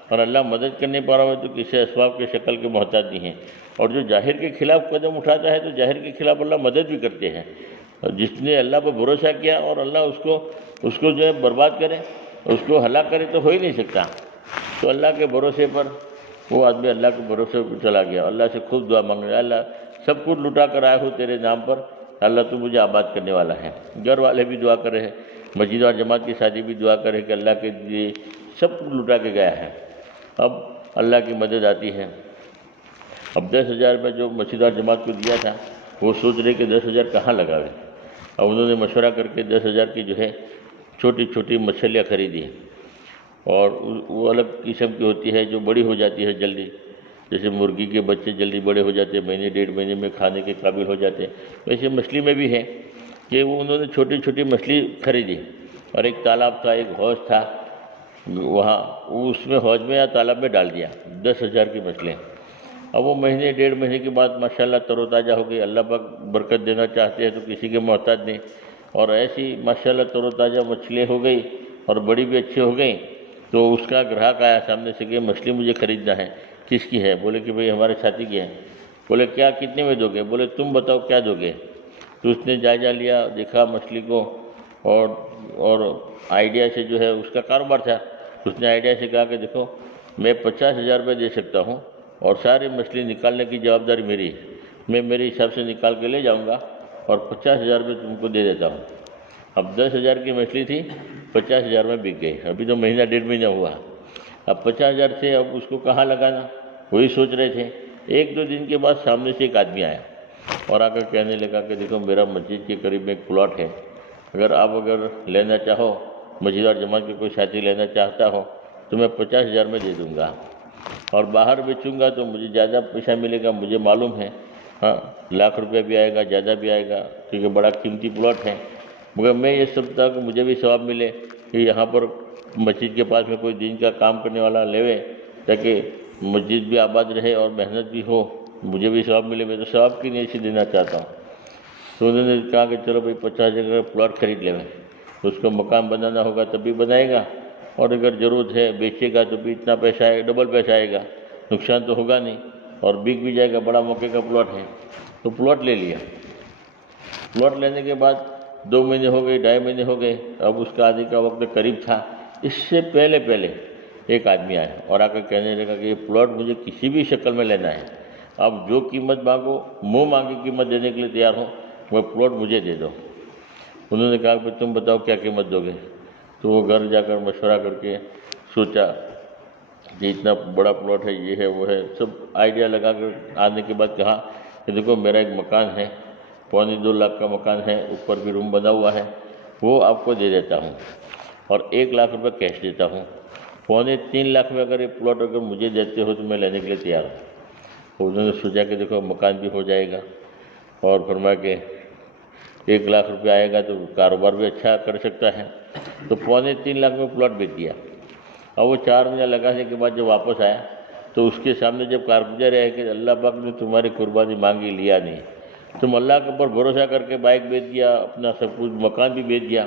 اور اللہ مدد کرنے پا رہا ہے تو کسی اسباب کے شکل کے محتاج نہیں ہیں۔ اور جو ظاہر کے خلاف قدم اٹھاتا ہے تو ظاہر کے خلاف اللہ مدد بھی کرتے ہیں۔ اور جس نے اللہ پر بھروسہ کیا اور اللہ اس کو جو ہے برباد کرے، اس کو ہلاک کرے، تو ہو ہی نہیں سکتا۔ تو اللہ کے بھروسے پر وہ آدمی اللہ کے بھروسے پر چلا گیا، اللہ سے خوب دعا مانگ رہا ہے، اللہ سب کچھ لٹا کر آیا ہوں تیرے نام پر، اللہ تو مجھے آباد کرنے والا ہے۔ گھر والے بھی دعا کر رہے ہیں، مسجد اور جماعت کی شادی بھی دعا کرے کہ اللہ کے لیے سب کچھ لٹا کے گیا ہے۔ اب اللہ کی مدد آتی ہے۔ اب 10,000 روپے جو مسجد اور جماعت کو دیا تھا، وہ سوچ رہے کہ 10,000 کہاں لگاوے۔ اب انہوں نے مشورہ کر کے 10,000 کی جو ہے چھوٹی چھوٹی مچھلیاں خریدی، اور وہ الگ قسم کی ہوتی ہے جو بڑی ہو جاتی ہے جلدی، جیسے مرغی کے بچے جلدی بڑے ہو جاتے ہیں، مہینے 1.5 مہینے میں کھانے کے قابل ہو جاتے ہیں، ویسے مچھلی میں بھی ہے کہ وہ انہوں نے چھوٹی چھوٹی مچھلی خریدی۔ اور ایک تالاب تھا، ایک حوض تھا، وہاں اس میں حوض میں یا تالاب میں ڈال دیا 10,000 کی مچھلیاں۔ اب وہ مہینے 1.5 مہینے کے بعد ماشاءاللہ تر و تازہ ہو گئی۔ اللہ پاک برکت دینا چاہتے ہیں تو کسی کے محتاج نہیں، اور ایسی ماشاءاللہ تر و تازہ مچھلی ہو گئی اور بڑی بھی اچھی ہو گئی۔ تو اس کا گراہک آیا سامنے سے کہ مچھلی مجھے خریدنا ہے، کس کی ہے؟ بولے کہ بھئی ہمارے ساتھی کی ہے۔ بولے کیا، کتنے میں دو گے؟ بولے تم بتاؤ کیا دو گے؟ تو اس نے جائزہ لیا، دیکھا مچھلی کو، اور آئیڈیا سے جو ہے اس کا کاروبار تھا، اس نے آئیڈیا سے کہا کہ دیکھو میں 50,000 روپے دے سکتا ہوں اور ساری مچھلی نکالنے کی جوابداری میری ہے، میں میرے حساب سے نکال کے لے جاؤں گا اور 50,000 روپے تم کو دے دیتا ہوں۔ اب 10,000 کی مچھلی تھی، 50,000 میں بک گئی۔ ابھی تو مہینہ 1.5 مہینہ ہوا، اب 50,000 سے اب اس کو کہاں لگانا، وہی سوچ رہے تھے۔ 1-2 دن کے بعد سامنے سے ایک آدمی آیا اور آ کر کہنے لگا کہ دیکھو میرا مسجد کے قریب میں ایک پلاٹ ہے، اگر آپ لینا چاہو، مسجد اور جماعت کے کوئی ساتھی لینا چاہتا ہو تو میں 50,000 میں دے دوں گا، اور باہر بیچوں گا تو مجھے زیادہ پیسہ ملے گا، مجھے معلوم ہے، ہاں لاکھ روپے بھی آئے گا، زیادہ بھی آئے گا، کیونکہ بڑا قیمتی پلاٹ ہے، مگر میں یہ سمجھتا ہوں کہ مجھے بھی ثواب ملے کہ یہاں پر مسجد کے پاس میں کوئی دین کا کام کرنے والا لیوے، تاکہ مسجد بھی آباد رہے اور محنت بھی ہو، مجھے بھی ثواب ملے، میں تو ثواب کی نیت سے دینا چاہتا ہوں۔ تو انہوں نے کہا کہ چلو بھائی 50,000 کا پلاٹ خرید لیں، اس کو مکان بنانا ہوگا تب بھی بنائے گا، اور اگر ضرورت ہے بیچے گا تو بھی اتنا پیسہ آئے گا، ڈبل پیسہ آئے گا، نقصان تو ہوگا نہیں، اور بک بھی جائے گا، بڑا موقع کا پلاٹ ہے۔ تو پلاٹ لے لیا۔ پلاٹ لینے کے بعد 2 مہینے ہو گئے، 2.5 مہینے ہو گئے، اب اس کا آدھی کا وقت قریب تھا۔ اس سے پہلے ایک آدمی آیا اور آ کر کہنے لگا کہ یہ پلاٹ مجھے کسی بھی شکل میں لینا ہے، آپ جو قیمت مانگو، منہ مانگی قیمت دینے کے لیے تیار ہوں، وہ پلاٹ مجھے دے دو۔ انہوں نے کہا کہ تم بتاؤ کیا قیمت دو گے؟ تو وہ گھر جا کر مشورہ کر کے سوچا کہ اتنا بڑا پلاٹ ہے، یہ ہے وہ ہے، سب آئیڈیا لگا کر آنے کے بعد کہا کہ دیکھو میرا ایک مکان ہے، 2.25 لاکھ کا مکان ہے، اوپر بھی روم بنا ہوا ہے، وہ آپ کو دے دیتا ہوں اور 1 لاکھ روپے کیش دیتا ہوں، 3.25 لاکھ میں اگر یہ پلاٹ اگر مجھے دیتے ہو تو میں لینے کے لیے تیار ہوں۔ تو انہوں نے سوچا کہ دیکھو مکان بھی ہو جائے گا اور فرمایا کہ 1 لاکھ روپے آئے گا تو کاروبار بھی اچھا کر سکتا ہے، تو 3.25 لاکھ میں پلاٹ بیچ دیا۔ اور وہ 4 مہینہ لگانے کے بعد جب واپس آیا تو اس کے سامنے جب کارگزار ہے کہ اللہ پاک نے تمہاری قربانی مانگی، لیا نہیں، تم اللہ کے اوپر بھروسہ کر کے بائک بیچ دیا، اپنا سب کچھ مکان بھی بیچ دیا،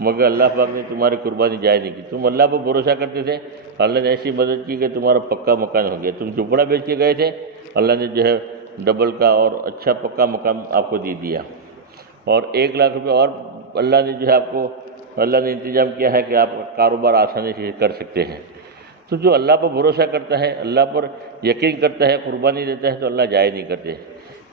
مگر اللہ پاک نے تمہاری قربانی جائے نہیں کی۔ تم اللہ پر بھروسہ کرتے تھے، اللہ نے ایسی مدد کی کہ تمہارا پکا مکان ہو گیا۔ تم جھوپڑا بیچ کے گئے تھے، اللہ نے جو ہے ڈبل کا اور اچھا پکا مکان آپ کو دے دیا، اور 1 لاکھ روپے اور اللہ نے جو ہے آپ کو اللہ نے انتظام کیا ہے کہ آپ کا کاروبار آسانی سے کر سکتے ہیں۔ تو جو اللہ پر بھروسہ کرتا ہے، اللہ پر یقین کرتا ہے، قربانی دیتا ہے، تو اللہ ضائع نہیں کرتے۔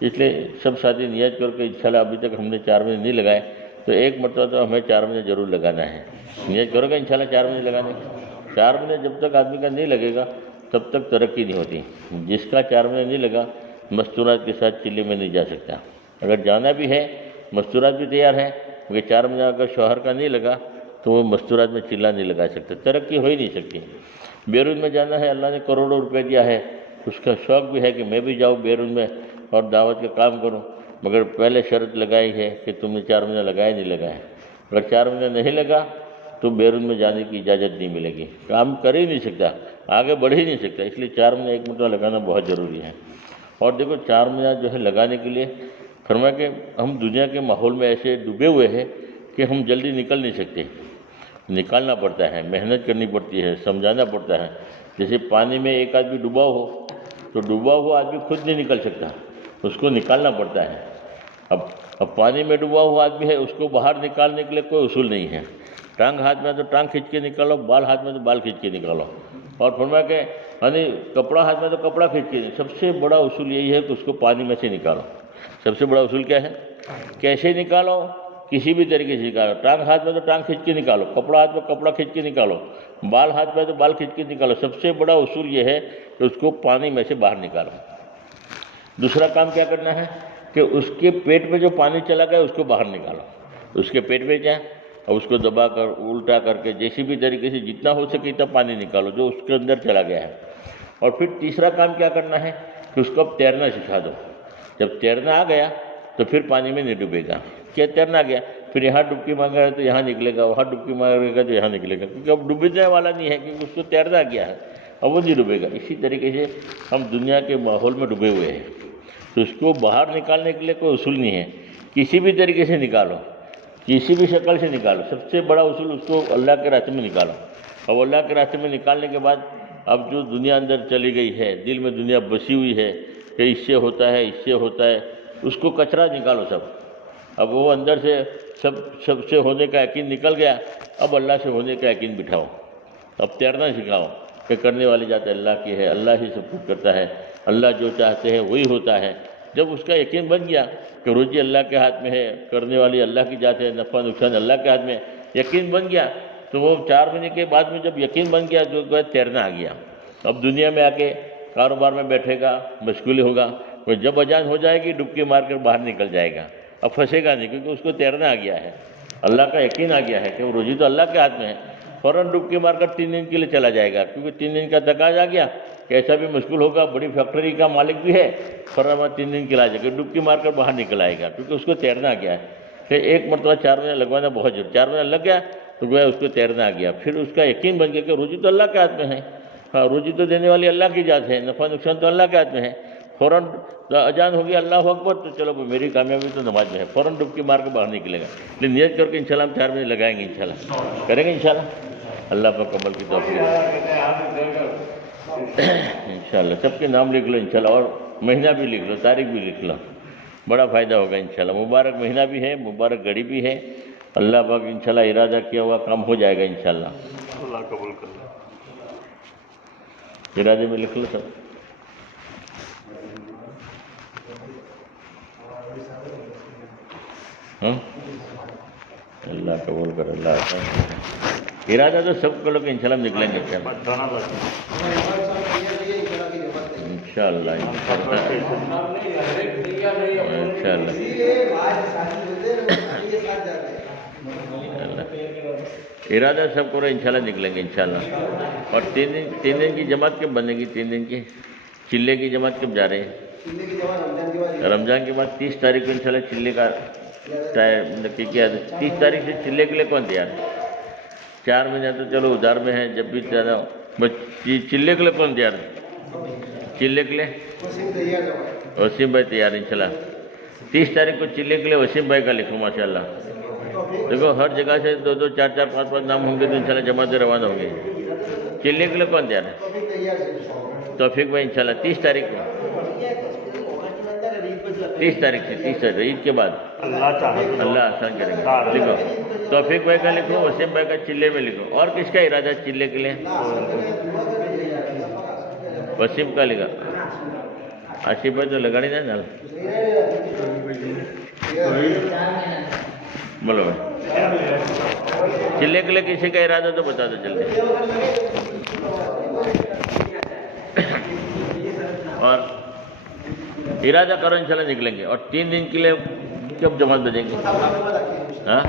اس لیے سب ساتھی نیت کر کے انشاءاللہ ابھی تک ہم نے 4 مہینے نہیں لگائے تو ایک مرتبہ تو ہمیں 4 مہینے ضرور لگانا ہے۔ نیت کرو گے انشاءاللہ 4 مہینے لگانے کا؟ 4 مہینے جب تک آدمی کا نہیں لگے گا تب تک ترقی نہیں ہوتی۔ جس کا 4 مہینے نہیں لگا مستورات کے ساتھ چلی میں نہیں جا سکتا۔ اگر جانا بھی ہے مستورات بھی تیار ہے، کیونکہ 4 مہینہ اگر شوہر کا نہیں لگا تو وہ مستورات میں چلا نہیں لگا سکتا، ترقی ہو ہی نہیں سکتی۔ بیرون میں جانا ہے، اللہ نے کروڑوں روپے دیا ہے، اس کا شوق بھی ہے کہ میں بھی جاؤں بیرون میں اور دعوت کا کام کروں، مگر پہلے شرط لگائی ہے کہ تم نے 4 مہینہ لگایا نہیں لگایا۔ اگر 4 مہینہ نہیں لگا تو بیرون میں جانے کی اجازت نہیں ملے گی، کام کر ہی نہیں سکتا، آگے بڑھ ہی نہیں سکتا۔ اس لیے 4 مہینہ ایک مرتبہ لگانا بہت ضروری ہے۔ اور دیکھو 4 مہینہ جو ہے لگانے کے لیے فرمایا کہ ہم دنیا کے ماحول میں ایسے ڈوبے ہوئے ہیں کہ ہم جلدی نکل نہیں سکتے، نکالنا پڑتا ہے، محنت کرنی پڑتی ہے، سمجھانا پڑتا ہے۔ جیسے پانی میں ایک آدمی ڈوبا ہو تو ڈوبا ہوا آدمی خود نہیں نکل سکتا، اس کو نکالنا پڑتا ہے۔ اب پانی میں ڈوبا ہوا آدمی ہے، اس کو باہر نکالنے کے لیے کوئی اصول نہیں ہے، ٹانگ ہاتھ میں تو ٹانگ کھینچ کے نکالو، بال ہاتھ میں تو بال کھینچ کے نکالو، اور فرمایا کہ کپڑا ہاتھ میں تو کپڑا کھینچ کے۔ سب سے بڑا اصول یہی ہے کہ اس کو پانی میں سے نکالو۔ سب سے بڑا اصول کیا ہے؟ کیسے نکالو؟ کسی بھی طریقے سے نکالو، ٹانگ ہاتھ میں تو ٹانگ کھینچ کے نکالو، کپڑا ہاتھ میں کپڑا کھینچ کے نکالو، بال ہاتھ میں تو بال کھینچ کے نکالو۔ سب سے بڑا اصول یہ ہے کہ اس کو پانی میں سے باہر نکالو۔ دوسرا کام کیا کرنا ہے کہ اس کے پیٹ میں جو پانی چلا گیا اس کو باہر نکالو۔ اس کے پیٹ میں کیا ہے، اور اس کو دبا کر الٹا کر کے جیسی بھی طریقے سے جتنا ہو سکے اتنا پانی نکالو جو اس کے اندر چلا گیا ہے۔ اور پھر تیسرا کام کیا کرنا ہے کہ اس کو اب تیرنا سکھا دو۔ جب تیرنا آ گیا تو پھر پانی میں نہیں ڈوبے گا۔ کیا تیرنا آ گیا پھر یہاں ڈبکی مانگا ہے تو یہاں نکلے گا، وہاں ڈبکی مانگے گا تو یہاں نکلے گا، کیونکہ اب ڈوبنے والا نہیں ہے، کیونکہ اس کو تیرنا آ گیا ہے، اب وہ نہیں ڈوبے گا۔ اسی طریقے سے ہم دنیا کے ماحول میں ڈوبے ہوئے ہیں، تو اس کو باہر نکالنے کے لیے کوئی اصول نہیں ہے، کسی بھی طریقے سے نکالو، کسی بھی شکل سے نکالو۔ سب سے بڑا اصول اس کو اللہ کے راستے میں نکالو۔ اور اللہ کے راستے میں نکالنے کے بعد اب جو دنیا اندر چلی گئی ہے، دل میں دنیا بسی ہوئی ہے کہ اس سے ہوتا ہے، اس سے ہوتا ہے، اس کو کچرا نکالو سب۔ اب وہ اندر سے سب سے ہونے کا یقین نکل گیا، اب اللہ سے ہونے کا یقین بٹھاؤ، اب تیرنا سکھاؤ کہ کرنے والی ذات اللہ کی ہے، اللہ ہی سب کچھ کرتا ہے، اللہ جو چاہتے ہیں وہی ہوتا ہے۔ جب اس کا یقین بن گیا کہ روزی اللہ کے ہاتھ میں ہے، کرنے والی اللہ کی ذات ہے، نفع نقصان اللہ کے ہاتھ میں، یقین بن گیا تو وہ 4 مہینے کے بعد میں جب یقین بن گیا جو تیرنا آ گیا۔ اب دنیا میں آ کے کاروبار میں بیٹھے گا، مشغول ہوگا، جب اذان ہو جائے گی ڈبکی مار کر باہر نکل جائے گا، اب پھنسے گا نہیں، کیونکہ اس کو تیرنا آ گیا ہے، اللہ کا یقین آ گیا ہے کہ وہ روزی تو اللہ کے ہاتھ میں ہے۔ فوراً ڈبکی مار کر 3 دن کے لیے چلا جائے گا، کیونکہ 3 دن کا تقاضا آ گیا، کیسا بھی مشغول ہوگا، بڑی فیکٹری کا مالک بھی ہے، فوراً 3 دن کے لیے آ جائے گا، ڈبکی مار کر باہر نکل آئے گا، کیونکہ اس کو تیرنا آ گیا ہے۔ پھر ایک مرتبہ 4 مہینے لگوانا بہت ضروری، 4 مہینے لگ گیا تو گویا اس کو تیرنا آ گیا، پھر اس کا یقین بن گیا کہ روزی تو اللہ کے ہاتھ میں ہے، ہاں روزی تو دینے والی اللہ کی ذات ہے، نفع نقصان تو اللہ کے ہاتھ میں ہے۔ فوراً اذان ہوگی اللہ اکبر تو چلو میری کامیابی تو نماز میں ہے، فوراً ڈبکی مار کے باہر نکلے گا۔ لیکن نیت کر کے انشاءاللہ ہم 4 مہینے لگائیں گے، انشاءاللہ کریں گے، انشاءاللہ اللہ پاک عمل کی توفیق انشاءاللہ۔ سب کے نام لکھ لو انشاءاللہ، اور مہینہ بھی لکھ لو، تاریخ بھی لکھ لو، بڑا فائدہ ہوگا انشاءاللہ۔ مبارک مہینہ بھی ہے، مبارک گھڑی بھی ہے، اللہ پاک انشاءاللہ ارادہ کیا ہوا کام ہو جائے گا انشاءاللہ، اللہ قبول کر لے۔ ارادے میں لکھ لو سب. ہاں اللہ قبول کر, اللہ آسان کرے. ارادہ تو سب کو لوگ انشاءاللہ ہم نکلیں گے انشاءاللہ. ارادہ سب کو انشاءاللہ نکلیں گے انشاءاللہ. اور 3 دن کی جماعت کب بنے گی؟ 3 دن کی چلے کی جماعت کب جا رہے ہیں؟ رمضان کے بعد 30 تاریخ کو انشاءاللہ چلے کا کیا 30 تاریخ سے چلے کے لیے کون تیار ہے؟ 4 مہینے تو چلو ادھار میں ہے, جب بھی چلے کے لیے کون تیار ہے؟ چلے کے لیے وسیم بھائی تیار انشاءاللہ. 30 تاریخ کو چلے کے لیے وسیم بھائی کا لکھو ماشاءاللہ. دیکھو ہر جگہ سے 2 4 5 نام ہوں گے تو انشاءاللہ جماعت روانہ ہوں گے. چلے کے لیے کون تیار ہے؟ توفیق بھائی انشاءاللہ 30 تاریخ کو 30 تاریخ سے 30 تاریخ عید کے بعد اللہ آسان کریں گے. لکھو توفیق بھائی کا لکھو, وسیم بھائی کا چلے میں لکھو. اور کس کا ارادہ چلے کے لیے؟ وسیم کا لکھا. آصف بھائی تو لگاڑی نہیں نا بولو بھائی. چلے کے لیے کسی کا ارادہ تو بتا دو جلدی. اور ارادہ کرو انشاءاللہ نکلیں گے. اور 3 دن کے لیے کب جماعت بجیں گے؟ ہاں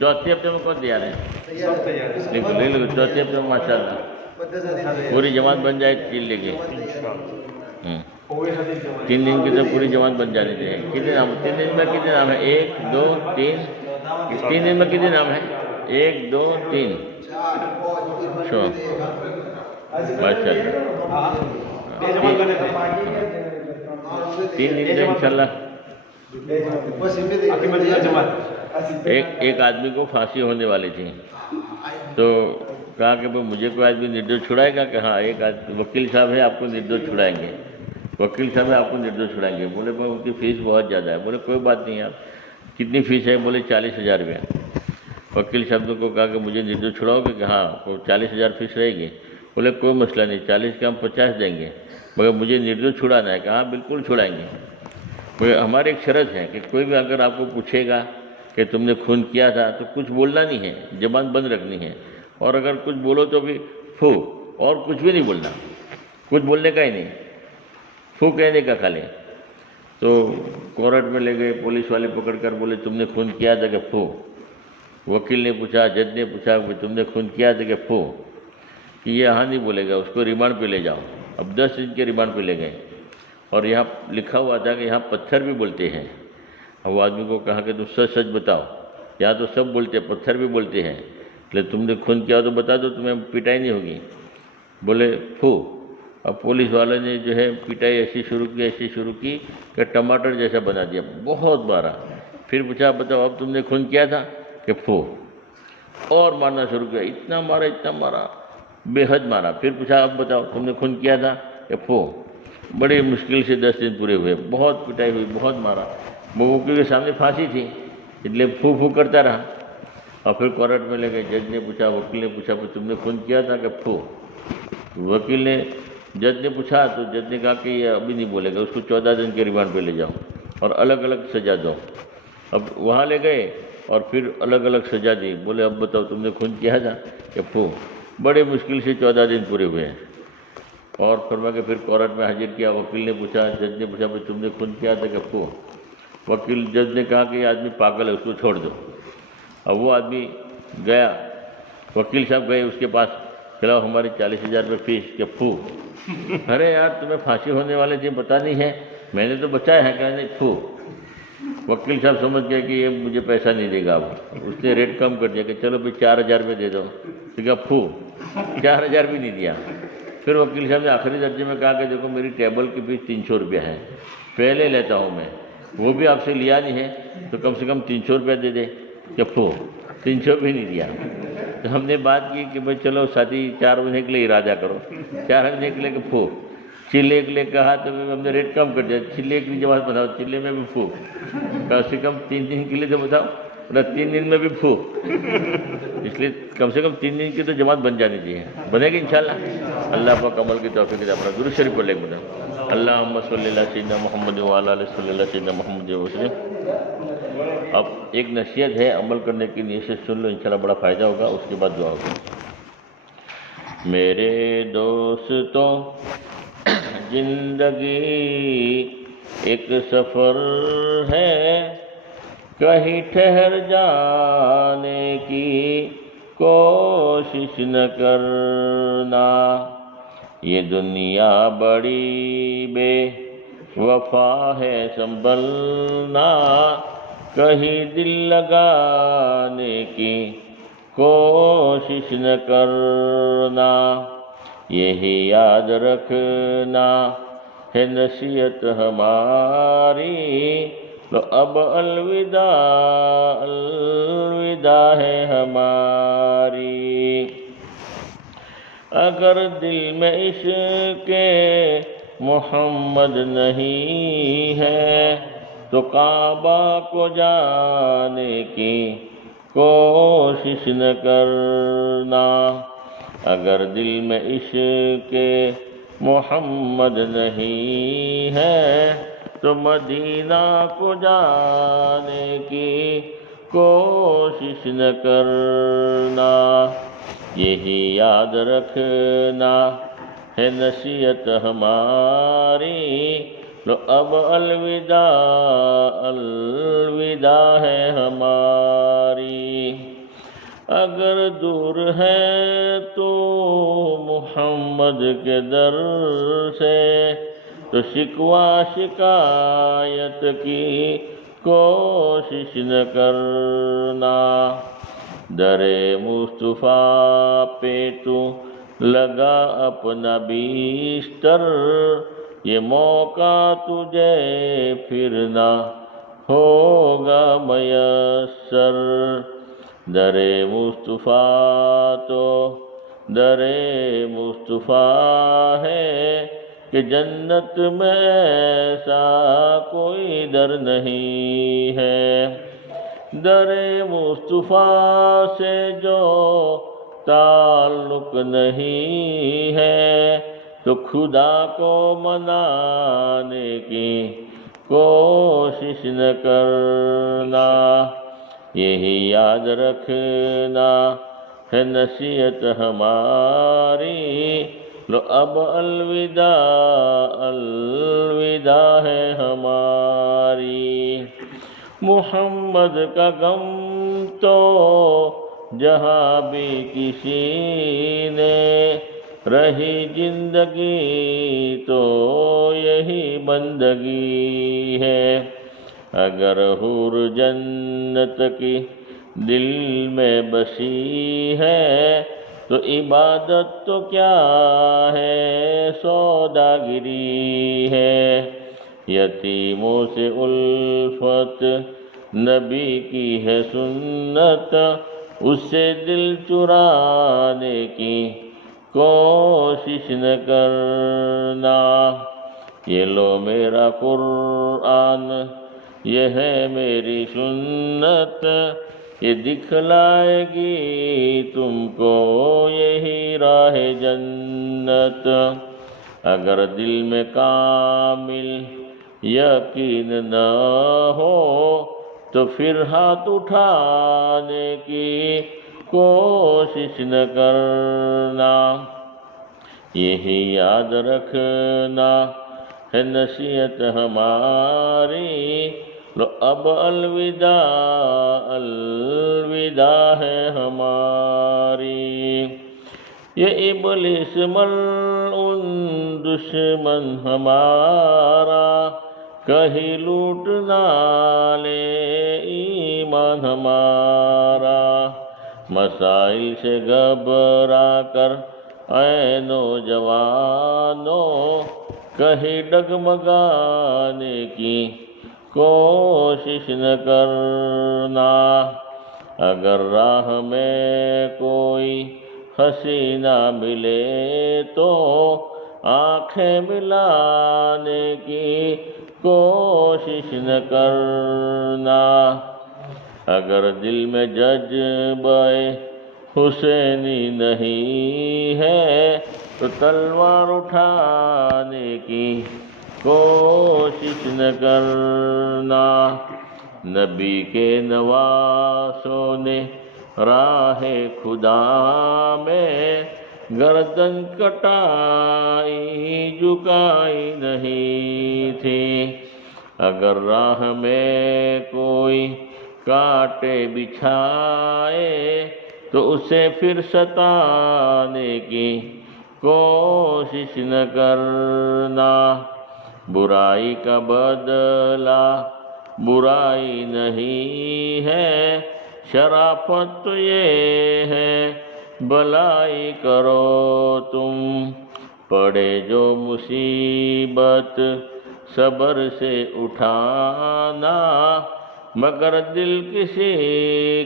چوتھے ہفتے میں کون تیار ہے؟ لکھو چوتھے ہفتے میں ماشاءاللہ پوری جماعت بن جائے چلے کی. 3 دن کی تو پوری جماعت بن جانی چاہیے. کتنے نام 3 دن میں کتنے نام ہیں؟ 1 2 3. 3 دن میں کتنے نام ہیں؟ 1 2 3 ماشاء اللہ. 3 دن میں انشاءاللہ. ایک آدمی کو پھانسی ہونے والی تھی تو کہا کہ مجھے کوئی آدمی نردوش چھڑائے گا؟ کہ ہاں ایک وکیل صاحب ہے آپ کو نردوش چھڑائیں گے. وکیل صاحب ہے آپ کو نردوش چھڑائیں گے. بولے ان کی فیس بہت زیادہ ہے. بولے کوئی بات نہیں آپ کتنی فیس ہے؟ بولے 40,000 روپیہ. وکیل صاحب کو کہا کہ مجھے نردوش چھڑاؤ گے؟ کہ ہاں 40,000 فیس رہے گی. بولے کوئی مسئلہ نہیں 40 کے ہم 50 دیں گے مگر مجھے نردوش چھڑانا ہے. کہ ہاں بالکل چھڑائیں گے. ہماری ایک شرط ہے کہ کوئی بھی اگر آپ کو پوچھے گا کہ تم نے خون کیا تھا تو کچھ بولنا نہیں ہے, زبان بند رکھنی ہے. اور اگر کچھ بولو تو بھی فو, اور کچھ بھی نہیں بولنا, کچھ بولنے کا ہی نہیں, فو کہنے کا خالی. تو کورٹ میں لے گئے, پولیس والے پکڑ کر بولے تم نے خون کیا تھا کہ فو. وکیل نے پوچھا, جج نے پوچھا کہ تم نے خون کیا تھا کہ فو. کہ یہ یہاں نہیں بولے گا, اس کو ریمانڈ پہ لے جاؤ. اب 10 دن کے ریمانڈ پہ لے گئے. اور یہاں لکھا ہوا تھا کہ یہاں پتھر بھی بولتے ہیں. اب وہ آدمی کو کہا کہ تم سچ بتاؤ, یہاں تو سب بولتے ہیں, پتھر بھی بولتے ہیں, اس لیے تم نے خون کیا تو بتا دو, تمہیں پٹائی نہیں ہوگی. بولے فو. اب پولیس والے نے جو ہے پٹائی ایسی شروع کی کہ ٹماٹر جیسا بنا دیا, بہت مارا. پھر پوچھا بتاؤ اب تم نے خون کیا تھا کہ فو. اور مارنا شروع کیا, اتنا مارا بے حد مارا. پھر پوچھا اب بتاؤ تم نے خون کیا تھا کہ فو. بڑی مشکل سے 10 دن پورے ہوئے, بہت پٹائی ہوئی, بہت مارا. وکیل کے سامنے پھانسی تھی اس لیے فو کرتا رہا. اور پھر کورٹ میں لے گئے. جج نے پوچھا, وکیل نے پوچھا تم نے خون کیا تھا کہ فو. وکیل نے جج نے پوچھا تو جج نے کہا کہ یہ ابھی نہیں بولے گا, اس کو 14 دن کے ریمانڈ پہ لے جاؤ اور الگ الگ سزا دو. اب وہاں لے گئے اور پھر الگ الگ سزا دی. بولے اب بتاؤ تم نے خون کیا تھا کہ فو. بڑے مشکل سے 14 دن پورے ہوئے. اور فرما کے پھر کورٹ میں حاضر کیا. وکیل نے پوچھا, جج نے پوچھا بھائی تم نے خون کیا تھا کہ فو. وکیل جج نے کہا کہ یہ آدمی پاگل ہے, اس کو چھوڑ دو. اب وہ آدمی گیا, وکیل صاحب گئے اس کے پاس, کھلاؤ ہماری 40,000 روپے فیس کہ فو. ارے یار تمہیں پھانسی ہونے والے تھے پتہ نہیں ہے, میں نے تو بچایا ہے. کہ نہیں فو. وکیل صاحب سمجھ گیا کہ یہ مجھے پیسہ نہیں دے گا. اب اس نے ریٹ کم کر دیا کہ چلو بھائی 4,000 روپے دے دو. ٹھیک ہے فو. 4,000 بھی نہیں دیا. پھر وکیل صاحب نے آخری درجے میں کہا کہ دیکھو میری ٹیبل کی فیس 300 روپیہ ہے, پہلے لیتا ہوں میں, وہ بھی آپ سے لیا نہیں ہے تو کم سے کم 300 روپیہ دے دے. کہ فو. 300 بھی نہیں دیا. تو ہم نے بات کی کہ بھائی چلو ساتھی 4 مہینے کے لیے ارادہ کرو. 4 مہینے کے لیے کہ فو. چلے کے لیے کہا تو ہم نے ریٹ کم کر دیا. چلے کی جماعت بتاؤ, چلے میں بھی فو. کم سے کم 3 دن کے لیے تو بتاؤ نہ 3 دن میں بھی پھو. اس لیے کم سے کم 3 دن کی تو جماعت بن جانی چاہیے. بنے گی انشاءاللہ. اللہ پاک عمل کی توفیق دے. اپنا درود شریف پڑھ لیں گے. اللہم صلی اللہ سیدنا محمد وعلی آلہ صلی اللہ سیدنا محمد وسلم. اب ایک نصیحت ہے، عمل کرنے کی نیت سے سن لو، انشاءاللہ بڑا فائدہ ہوگا. اس کے بعد دعا ہوگی. میرے دوستوں، زندگی ایک سفر ہے، کہیں ٹھہر جانے کی کوشش نہ کرنا. یہ دنیا بڑی بے وفا ہے، سنبھلنا. کہیں دل لگانے کی کوشش نہ کرنا. یہی یاد رکھنا ہے نصیحت ہماری. تو اب الوداع الوداع ہے ہماری. اگر دل میں عشق محمد نہیں ہے تو کعبہ کو جانے کی کوشش نہ کرنا. اگر دل میں عشق محمد نہیں ہے تو مدینہ کو جانے کی کوشش نہ کرنا. یہی یاد رکھنا ہے نصیحت ہماری. تو اب الوداع الوداع ہے ہماری. اگر دور ہے تو محمد کے در سے تو شکوہ شکایت کی کوشش نہ کرنا. در مصطفیٰ پہ تو لگا اپنا بیستر. یہ موقع تجھے پھر نہ ہوگا میسر. در مصطفیٰ تو در مصطفیٰ ہے کہ جنت میں ایسا کوئی در نہیں ہے. در مصطفیٰ سے جو تعلق نہیں ہے تو خدا کو منانے کی کوشش نہ کرنا. یہی یاد رکھنا ہے نصیحت ہماری. لو اب الوداع الوداع ہے ہماری. محمد کا غم تو جہاں بھی کسی نے رہی زندگی تو یہی بندگی ہے. اگر حور جنت کی دل میں بسی ہے تو عبادت تو کیا ہے سوداگری ہے. یتیموں سے الفت نبی کی ہے سنت. اس سے دل چرانے کی کوشش نہ کرنا. یہ لو میرا قرآن، یہ ہے میری سنت. یہ دکھلائے گی تم کو یہی راہ جنت. اگر دل میں کامل یقین نہ ہو تو پھر ہاتھ اٹھانے کی کوشش نہ کرنا. یہی یاد رکھنا ہے نصیحت ہماری. لو اب الوداع الوداع ہے ہماری. یہ ابلیس ملعون دشمن ہمارا کہیں لوٹ نہ لے ایمان ہمارا. مسائل سے گھبرا کر اے نوجوانوں کہیں ڈگمگانے کی کوشش نہ کرنا. اگر راہ میں کوئی حسینہ ملے تو آنکھیں ملانے کی کوشش نہ کرنا. اگر دل میں جذبہ حسینی نہیں ہے تو تلوار اٹھانے کی کوشش نہ کرنا۔ نبی کے نواسوں نے راہ خدا میں گردن کٹائی جھکائی نہیں تھی۔ اگر راہ میں کوئی کانٹے بچھائے تو اسے پھر ستانے کی کوشش نہ کرنا۔ برائی کا بدلہ برائی نہیں ہے، شرافت تو یہ ہے بھلائی کرو تم۔ پڑے جو مصیبت صبر سے اٹھانا، مگر دل کسی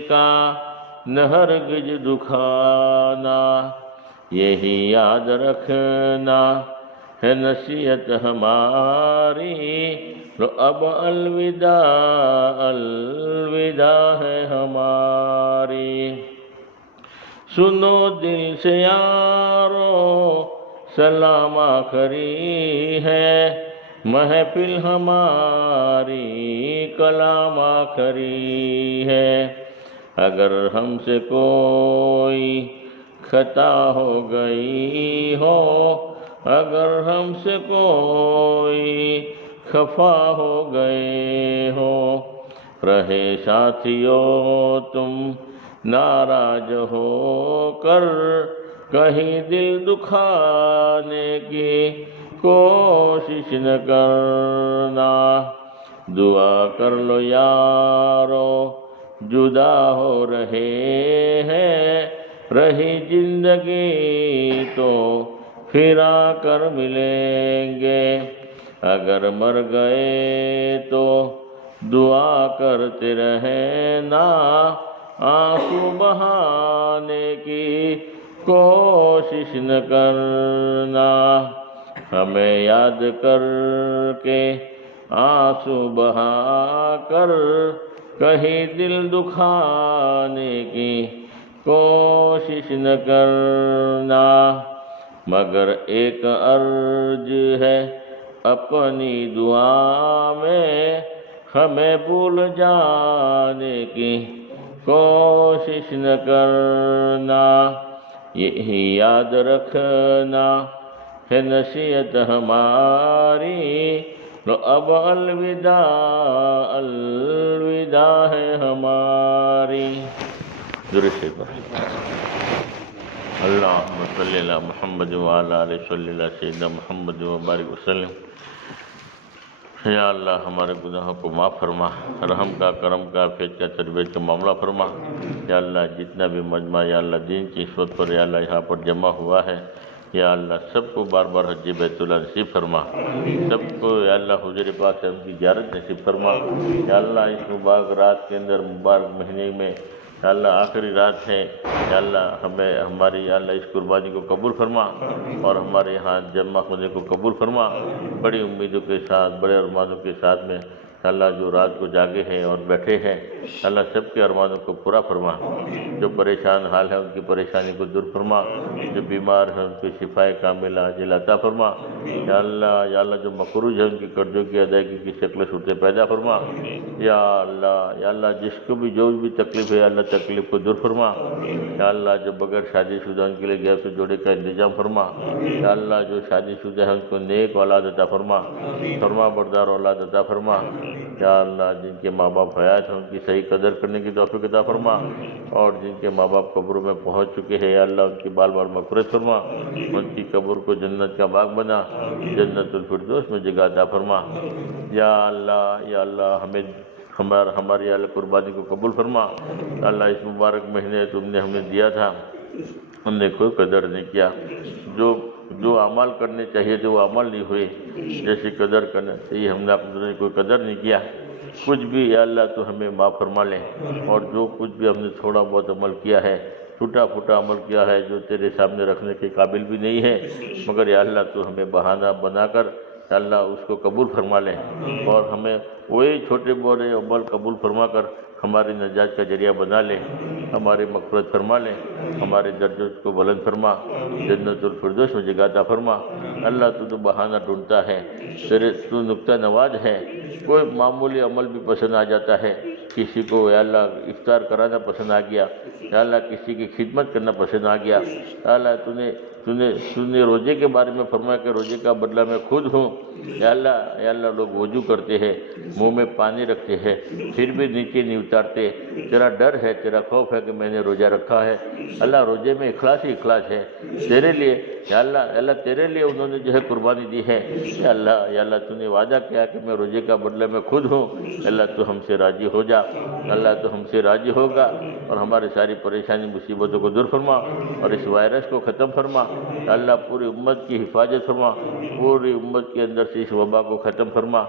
کا نہ ہرگز دکھانا۔ یہی یاد رکھنا ہے نصیحت ہماری، تو اب الوداع الوداع ہے ہماری۔ سنو دل سے یارو سلام آخری ہے، محفل ہماری کلام آخری ہے۔ اگر ہم سے کوئی خطا ہو گئی ہو، اگر ہم سے کوئی خفا ہو گئے ہو، رہے ساتھیوں تم ناراض ہو کر کہیں دل دکھانے کی کوشش نہ کرنا۔ دعا کر لو یارو جدا ہو رہے ہیں، رہی زندگی تو پھر آ کر ملیں گے۔ اگر مر گئے تو دعا کرتے رہنا، آنسو بہانے کی کوشش نہ کرنا۔ ہمیں یاد کر کے آنسو بہا کر کہیں دل دکھانے کی کوشش نہ کرنا۔ مگر ایک عرض ہے اپنی دعا میں، ہمیں بھول جانے کی کوشش نہ کرنا۔ یہی یاد رکھنا ہے نصیحت ہماری، تو اب الوداع الوداع ہے ہماری۔ درود شریف اللہم صلی علی محمد وعلی آلہ صلی اللہ سیدنا محمد وبارک وسلم۔ یا اللہ ہمارے گناہوں کو معاف فرما، رحم کا، کرم کا، عافیت کا، تربیت کا معاملہ فرما۔ یا اللہ جتنا بھی مجمع یا اللہ دین کی نسبت پر یا اللہ یہاں پر جمع ہوا ہے، یا اللہ سب کو بار بار حج بیت اللہ نصیب فرما، سب کو یا اللہ حضور پاک سے ان کی زیارت نصیب فرما۔ یا اللہ اس مبارک رات کے اندر، مبارک مہینے میں یا اللہ آخری رات ہے، یا اللہ ہمیں ہماری یا اللہ اس قربانی کو قبول فرما، اور ہمارے یہاں جمع ہونے کو قبول فرما۔ بڑی امیدوں کے ساتھ، بڑے ارمانوں کے ساتھ میں اللہ جو رات کو جاگے ہیں اور بیٹھے ہیں، اللہ سب کے ارمانوں کو پورا فرما۔ جو پریشان حال ہے ان کی پریشانی کو دور فرما، جو بیمار ہیں ان کو شفائے کاملہ عاجلہ عطا فرما۔ یا اللہ جو مقروض ہے ان کی قرضوں کی ادائیگی کی شکل صورتیں پیدا فرما۔ یا اللہ جس کو بھی جو بھی تکلیف ہے اللہ تکلیف کو دور فرما۔ یا اللہ جو بغیر شادی شدہ ان کے لیے گھر سے جوڑے کا انتظام فرما۔ یا اللہ جو شادی شدہ ہے ان کو نیک اولاد عطا فرما، فرما بردار اولاد عطا فرما۔ یا اللہ جن کے ماں باپ حیات ہیں ان کی صحیح قدر کرنے کی توفیق عطا فرما، اور جن کے ماں باپ قبروں میں پہنچ چکے ہیں یا اللہ ان کی بال بال مغفرت فرما، ان کی قبر کو جنت کا باغ بنا، جنت الفردوس میں جگہ عطا فرما۔ یا اللہ ہماری اللہ قربانی کو قبول فرما۔ اللہ اس مبارک مہینے تم نے ہمیں دیا تھا، ہم نے کوئی قدر نہیں کیا، جو اعمال کرنے چاہیے تھے وہ عمل نہیں ہوئے، جیسی قدر کرنا چاہیے ہم نے اپنے کوئی قدر نہیں کیا۔ کچھ بھی یا اللہ تو ہمیں معاف فرما لیں، اور جو کچھ بھی ہم نے تھوڑا بہت عمل کیا ہے، ٹوٹا پھوٹا عمل کیا ہے جو تیرے سامنے رکھنے کے قابل بھی نہیں ہے، مگر یا اللہ تو ہمیں بہانہ بنا کر یا اللہ اس کو قبول فرما لیں، اور ہمیں وہی چھوٹے بڑے عمل قبول فرما کر ہماری نجات کا ذریعہ بنا لے، ہماری مغفرت فرما لے، ہمارے درجوں کو بلند فرما، جنت الفردوس میں جگہ عطا فرما۔ اللہ تو بہانہ ڈھونڈتا ہے، تو نکتہ نواز ہے، کوئی معمولی عمل بھی پسند آ جاتا ہے، کسی کو یا اللہ افطار کرانا پسند آ گیا، یا اللہ کسی کی خدمت کرنا پسند آ گیا، یا اللہ تو نے روزے کے بارے میں فرمایا کہ روزے کا بدلہ میں خود ہوں۔ یا اللہ لوگ وضو کرتے ہیں، منہ میں پانی رکھتے ہیں، پھر بھی نیچے نہیں اتارتے، تیرا ڈر ہے، تیرا خوف ہے کہ میں نے روزہ رکھا ہے۔ اللہ روزے میں اخلاص ہی اخلاص ہے تیرے لیے، یا اللہ تیرے لیے انہوں نے جو ہے قربانی دی ہے۔ یا اللہ تو نے وعدہ کیا کہ میں روزے کا بدلہ میں خود ہوں، اللہ تو ہم سے راضی ہو جا، اللہ تو ہم سے راضی ہوگا اور ہماری ساری پریشانی مصیبتوں کو دور فرما اور اس وائرس کو ختم فرما۔ اللہ پوری امت کی حفاظت فرما، پوری امت کے اندر سے اس وبا کو ختم فرما۔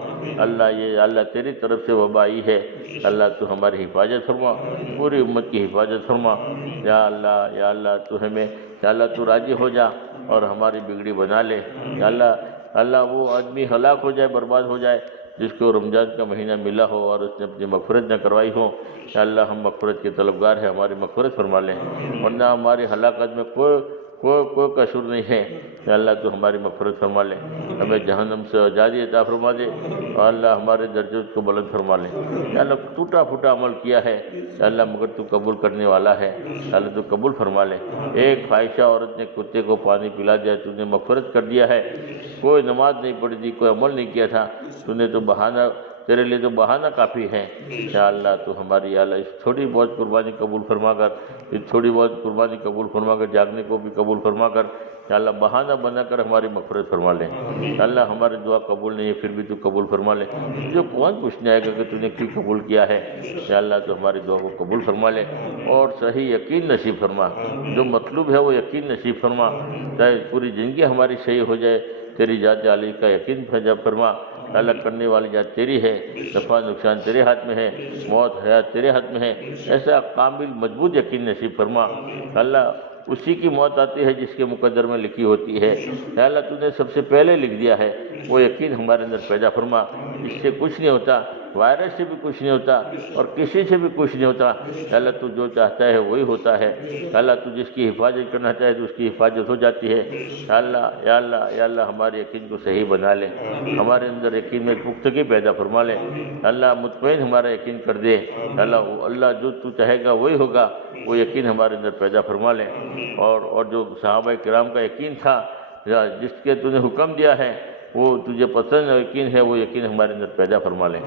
اللہ تیری طرف سے وبا آئی ہے، اللہ تو ہماری حفاظت فرما، پوری امت کی حفاظت فرما۔ یا اللہ تو ہمیں، یا اللہ تو راضی ہو جا اور ہماری بگڑی بنا لے۔ یا اللہ وہ آدمی ہلاک ہو جائے، برباد ہو جائے جس کو رمضان کا مہینہ ملا ہو اور اس نے اپنی مغفرت نہ کروائی ہو۔ یا اللہ ہم مغفرت کے طلبگار ہیں، ہماری مغفرت فرما لیں، ورنہ ہماری ہلاکت میں کوئی قصور نہیں ہے۔ یا اللہ تو ہماری مغفرت فرما لے، ہمیں جہنم سے آزادی عطا فرما دے اور اللہ ہمارے درجوں کو بلند فرما لے۔ یا اللہ ٹوٹا پھوٹا عمل کیا ہے، یا اللہ مگر تو قبول کرنے والا ہے، یا اللہ تو قبول فرما لے۔ ایک فاحشہ عورت نے کتے کو پانی پلا دیا، تو نے مغفرت کر دیا ہے، کوئی نماز نہیں پڑھی تھی، کوئی عمل نہیں کیا تھا، تو نے تو بہانہ، تیرے لیے تو بہانہ کافی ہے۔ یا اللہ تو ہماری، یا اللہ اس تھوڑی بہت قربانی قبول فرما کر، اس تھوڑی بہت قربانی قبول فرما کر، جاگنے کو بھی قبول فرما کر، یا اللہ بہانہ بنا کر ہماری مغفرت فرما لے۔ یا اللہ ہماری دعا قبول نہیں ہے پھر بھی تو قبول فرما لے، جو کون پوچھنے آئے گا کہ تو نے کیوں قبول کیا ہے۔ یا اللہ تو ہماری دعا کو قبول فرما لے اور صحیح یقین نصیب فرما، جو مطلوب ہے وہ یقین نصیب فرما، چاہے پوری زندگی ہماری صحیح ہو جائے، تیری ذات عالی کا یقین فرما۔ اللہ کرنے والی ذات تیری ہے، نفع نقصان تیرے ہاتھ میں ہے، موت حیات تیرے ہاتھ میں ہے، ایسا کامل مضبوط یقین نصیب فرما۔ اللہ اسی کی موت آتی ہے جس کے مقدر میں لکھی ہوتی ہے، یا اللہ تو نے سب سے پہلے لکھ دیا ہے، وہ یقین ہمارے اندر پیدا فرما۔ اس سے کچھ نہیں ہوتا، وائرس سے بھی کچھ نہیں ہوتا اور کسی سے بھی کچھ نہیں ہوتا، یا اللہ تو جو چاہتا ہے وہی ہوتا ہے، یا اللہ تو جس کی حفاظت کرنا چاہے تو اس کی حفاظت ہو جاتی ہے۔ یا اللہ ہمارے یقین کو صحیح بنا لے، ہمارے اندر یقین میں پختگی پیدا فرما لے، اللہ مطمئن ہمارا یقین کر دے۔ اللہ جو تو چاہے گا وہی ہوگا، وہ یقین ہمارے اندر پیدا فرما لے، اور جو صحابہ کرام کا یقین تھا، جس کے تو نے حکم دیا ہے وہ تجھے پسند یقین ہے، وہ یقین ہمارے اندر پیدا فرما لیں،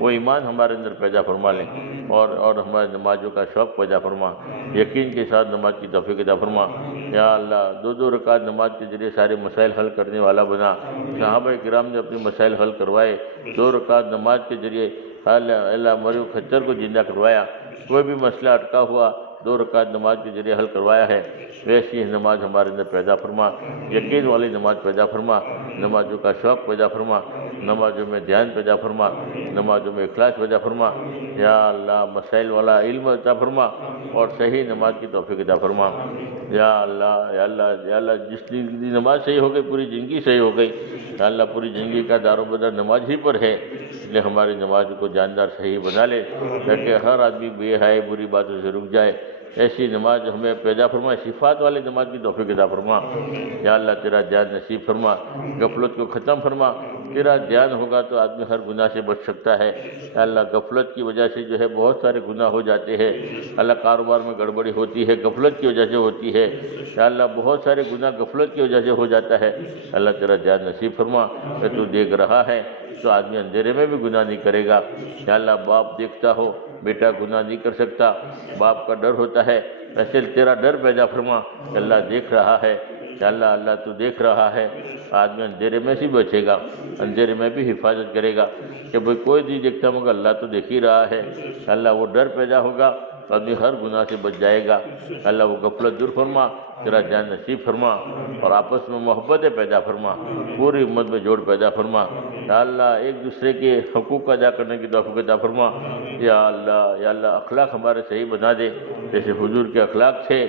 وہ ایمان ہمارے اندر پیدا فرما لیں، اور ہمارے نمازوں کا شوق پیدا فرما، یقین کے ساتھ نماز کی توفیق عطا فرما۔ یا اللہ 2 رکعت نماز کے ذریعے سارے مسائل حل کرنے والا بنا۔ صحابہ کرام نے اپنے مسائل حل کروائے، 2 رکعت نماز کے ذریعے اللہ مرے خچر کو زندہ کروایا، کوئی بھی مسئلہ اٹکا ہوا 2 رکعت نماز کے ذریعے حل کروایا ہے۔ ویسی نماز ہمارے اندر پیدا فرما، یقین والی نماز پیدا فرما، نمازوں کا شوق پیدا فرما، نمازوں میں دھیان پیدا فرما، نمازوں میں اخلاص پیدا فرما۔ یا اللہ مسائل والا علم عطا فرما اور صحیح نماز کی توفیق عطا فرما۔ یا اللہ جس کی نماز صحیح ہو گئی پوری زندگی صحیح ہو گئی۔ یا اللہ پوری زندگی کا دار و مدار نماز ہی پر ہے، اس لیے ہماری نماز کو جاندار صحیح بنا لے تاکہ ہر آدمی بے حیائی بری باتوں سے رک جائے۔ ایسی نماز ہمیں پیدا فرما، صفات والی نماز کی توفیق عطا فرما۔ یا اللہ تیرا دھیان نصیب فرما، غفلت کو ختم فرما، تیرا دھیان ہوگا تو آدمی ہر گناہ سے بچ سکتا ہے۔ یا اللہ غفلت کی وجہ سے جو ہے بہت سارے گناہ ہو جاتے ہیں، اللہ کاروبار میں گڑبڑی ہوتی ہے غفلت کی وجہ سے ہوتی ہے، یا اللہ بہت سارے گناہ غفلت کی وجہ سے ہو جاتا ہے۔ اللہ تیرا دھیان نصیب فرما کہ تو دیکھ رہا ہے تو آدمی اندھیرے میں بھی گناہ نہیں کرے گا۔ یا اللہ باپ دیکھتا ہو بیٹا گناہ نہیں کر سکتا، باپ کا ڈر ہوتا ہے، ایسے تیرا ڈر پیدا فرما کہ اللہ دیکھ رہا ہے۔ یا اللہ تو دیکھ رہا ہے، آدمی اندھیرے میں سے بچے گا، اندھیرے میں بھی حفاظت کرے گا کہ بھئی کوئی نہیں دیکھتا مگر اللہ تو دیکھ ہی رہا ہے۔ اللہ وہ ڈر پیدا ہوگا، آدمی ہر گناہ سے بچ جائے گا۔ اللہ وہ غفلت دور فرما، تیرا جان نصیب فرما اور آپس میں محبتیں پیدا فرما، پوری امت میں جوڑ پیدا فرما۔ یا اللہ ایک دوسرے کے حقوق ادا کرنے کی توفیق عطا فرما۔ یا اللہ اخلاق ہمارے صحیح بنا دے، جیسے حضور کے اخلاق تھے،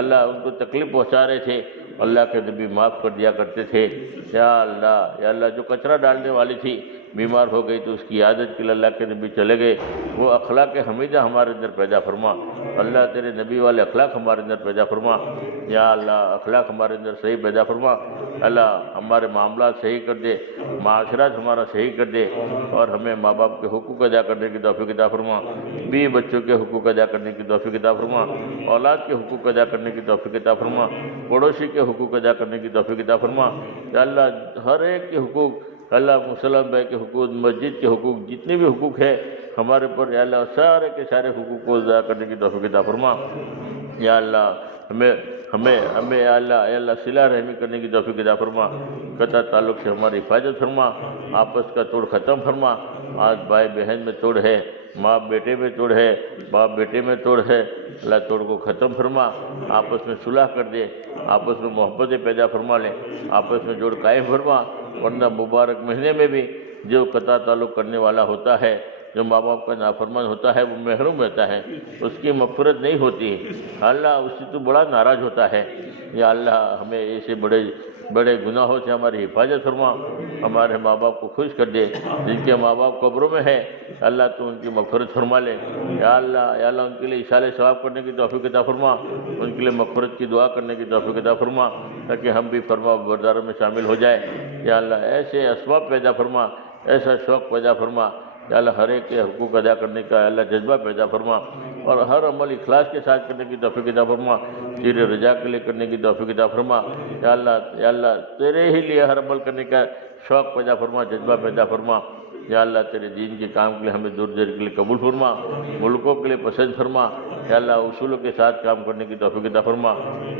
اللہ ان کو تکلیف پہنچا رہے تھے، اللہ کے نبی معاف کر دیا کرتے تھے۔ یا اللہ جو کچرا ڈالنے والی تھی بیمار ہو گئی تو اس کی عادت کے لیے اللہ کے نبی چلے گئے، وہ اخلاق حمیدہ ہمارے اندر پیدا فرما۔ اللہ تیرے نبی والے اخلاق ہمارے اندر پیدا فرما۔ یا اللہ اخلاق ہمارے اندر صحیح پیدا فرما۔ اللہ ہمارے معاملات صحیح کر دے، معاشرات ہمارا صحیح کر دے، اور ہمیں ماں باپ کے حقوق ادا کرنے کی توفیق عطا فرما، بیوی بچوں کے حقوق ادا کرنے کی توفیق عطا فرما، اولاد کے حقوق ادا کرنے کی توفیق عطا فرما، پڑوسی کے حقوق ادا کرنے کی توفیق عطا فرما۔ یا اللہ ہر ایک کے حقوق، اللہ مسلم بھائی کے حقوق، مسجد کے حقوق، جتنے بھی حقوق ہے ہمارے پر، یا اللہ سارے کے سارے حقوق کو ادا کرنے کی توفیق عطا فرما۔ یا اللہ ہمیں یا اللہ صلہ رحمی کرنے کی توفیق عطا فرما، قطع تعلق سے ہماری حفاظت فرما، آپس کا توڑ ختم فرما۔ آج بھائی بہن میں توڑ ہے، ماں بیٹے میں توڑ ہے، باپ بیٹے میں توڑ ہے، اللہ توڑ کو ختم فرما، آپس میں صلح کر دے، آپس میں محبتیں پیدا فرما لیں، آپس میں جوڑ قائم فرما۔ ورنہ مبارک مہینے میں بھی جو قطع تعلق کرنے والا ہوتا ہے، جو ماں باپ کا نافرمان ہوتا ہے، وہ محروم رہتا ہے، اس کی مغفرت نہیں ہوتی۔ اللہ اس سے تو بڑا ناراض ہوتا ہے۔ یا اللہ ہمیں ایسے بڑے گناہوں سے ہماری حفاظت فرما، ہمارے ماں باپ کو خوش کر دے، جن کے ماں باپ قبروں میں ہے اللہ تو ان کی مغفرت فرما لے۔ یا اللہ ان کے لیے ایصال ثواب کرنے کی توفیق عطا فرما، ان کے لیے مغفرت کی دعا کرنے کی توفیق عطا فرما، تاکہ ہم بھی فرما برداروں میں شامل ہو جائے۔ یا اللہ ایسے اسباب پیدا فرما، ایسا شوق پیدا فرما، یا اللہ ہر ایک کے حقوق ادا کرنے کا اللہ جذبہ پیدا فرما، اور ہر عمل اخلاص کے ساتھ کرنے کی توفیق عطا فرما، تیرے رضا کے لیے کرنے کی توفیق عطا فرما۔ یا اللہ تیرے ہی لیے ہر عمل کرنے کا شوق پیدا فرما، جذبہ پیدا فرما۔ یا اللہ تیرے دین کے کام کے لیے ہمیں دور دیر کے لیے قبول فرما، ملکوں کے لیے پسند فرما۔ یا اللہ اصولوں کے ساتھ کام کرنے کی توفیق عطا فرما،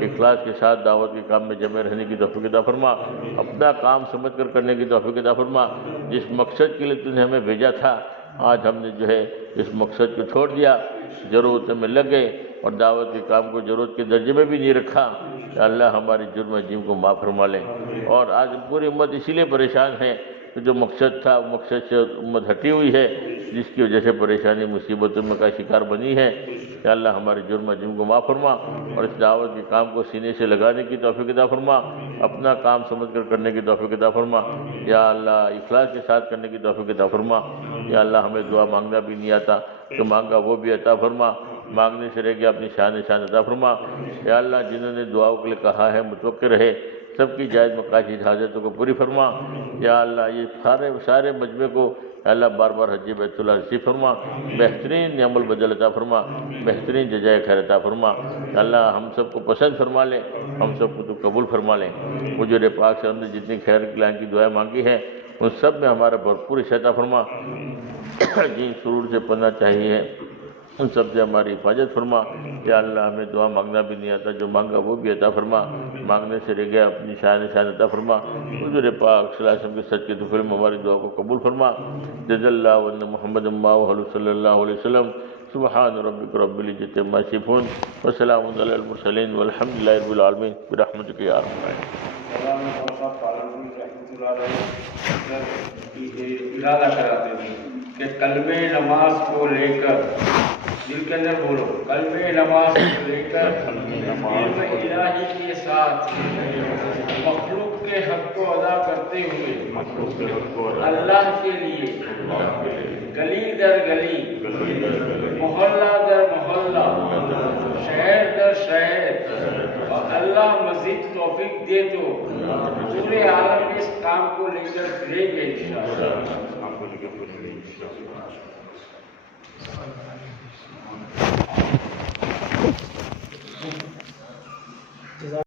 اخلاص کے ساتھ دعوت کے کام میں جمع رہنے کی توفیق عطا فرما، اپنا کام سمجھ کر کرنے کی توفیق عطا فرما۔ جس مقصد کے لیے تو نے ہمیں بھیجا تھا، آج ہم نے جو ہے اس مقصد کو چھوڑ دیا، ضرورت میں لگ گئے اور دعوت کے کام کو ضرورت کے درجے میں بھی نہیں رکھا۔ یا اللہ ہماری جرم عظیم کو معاف فرما لیں۔ اور آج پوری امت اسی لیے پریشان ہے کہ جو مقصد تھا وہ مقصد سے امت ہٹی ہوئی ہے، جس کی وجہ سے پریشانی مصیبتوں میں کا شکار بنی ہے۔ یا اللہ ہمارے جرم عظیم کو معاف فرما، اور اس دعوت کے کام کو سینے سے لگانے کی توفیق عطا فرما، اپنا کام سمجھ کر کرنے کی توفیق عطا فرما۔ یا اللہ اخلاص کے ساتھ کرنے کی توفیق عطا فرما۔ یا اللہ ہمیں دعا مانگنا بھی نہیں آتا، جو مانگا وہ بھی عطا فرما، مانگنے سے رہ گیا اپنی شان عطا فرما۔ یا اللہ جنہوں نے دعاؤں کے لیے کہا ہے متوقع رہے، سب کی جائز مقاصد حاجتوں کو پوری فرما۔ یا اللہ یہ سارے مجمع کو اللہ بار بار حج بیت اللہ نصیب فرما، بہترین عمل بدل عطا فرما، بہترین جزائے خیر عطا فرما۔ اللہ ہم سب کو پسند فرما لے، ہم سب کو تو قبول فرما لیں۔ حضور پاک سے ہم نے جتنی خیر کلائن کی دعائیں مانگی ہیں ان سب میں ہمارا بھرپور حصہ عطا فرما۔ جن سرور سے پڑھنا چاہیے ان سب سے ہماری حفاظت فرما۔ یا اللہ ہمیں دعا مانگنا بھی نہیں آتا، جو مانگا وہ بھی عطا فرما، مانگنے سے رہ گیا اپنی شان عطا فرما۔ حضور پاک صلی اللہ علیہ وسلم کے صدقے دفعے میں ہماری دعا کو قبول فرما۔ جزا اللہ ون محمد صلی اللہ علیہ وسلم۔ سبحان ربک رب العزت عما یصفون وسلام علی المرسلین والحمد للہ رب العالمین برحمتک یا ارحم ارادہ کراتے تھے کہ قلب نماز کو لے کر دل کے اندر بولو، قلب نماز کو لے کر علم الہی کے ساتھ مخلوق کے حق کو ادا کرتے ہوئے اللہ کے لیے گلی در گلی، محلہ در محلہ، شہر در شہر، اور اللہ مزید توفیق دے تو پورے عالم میں اس کام کو لے کر پھریں گے انشاءاللہ۔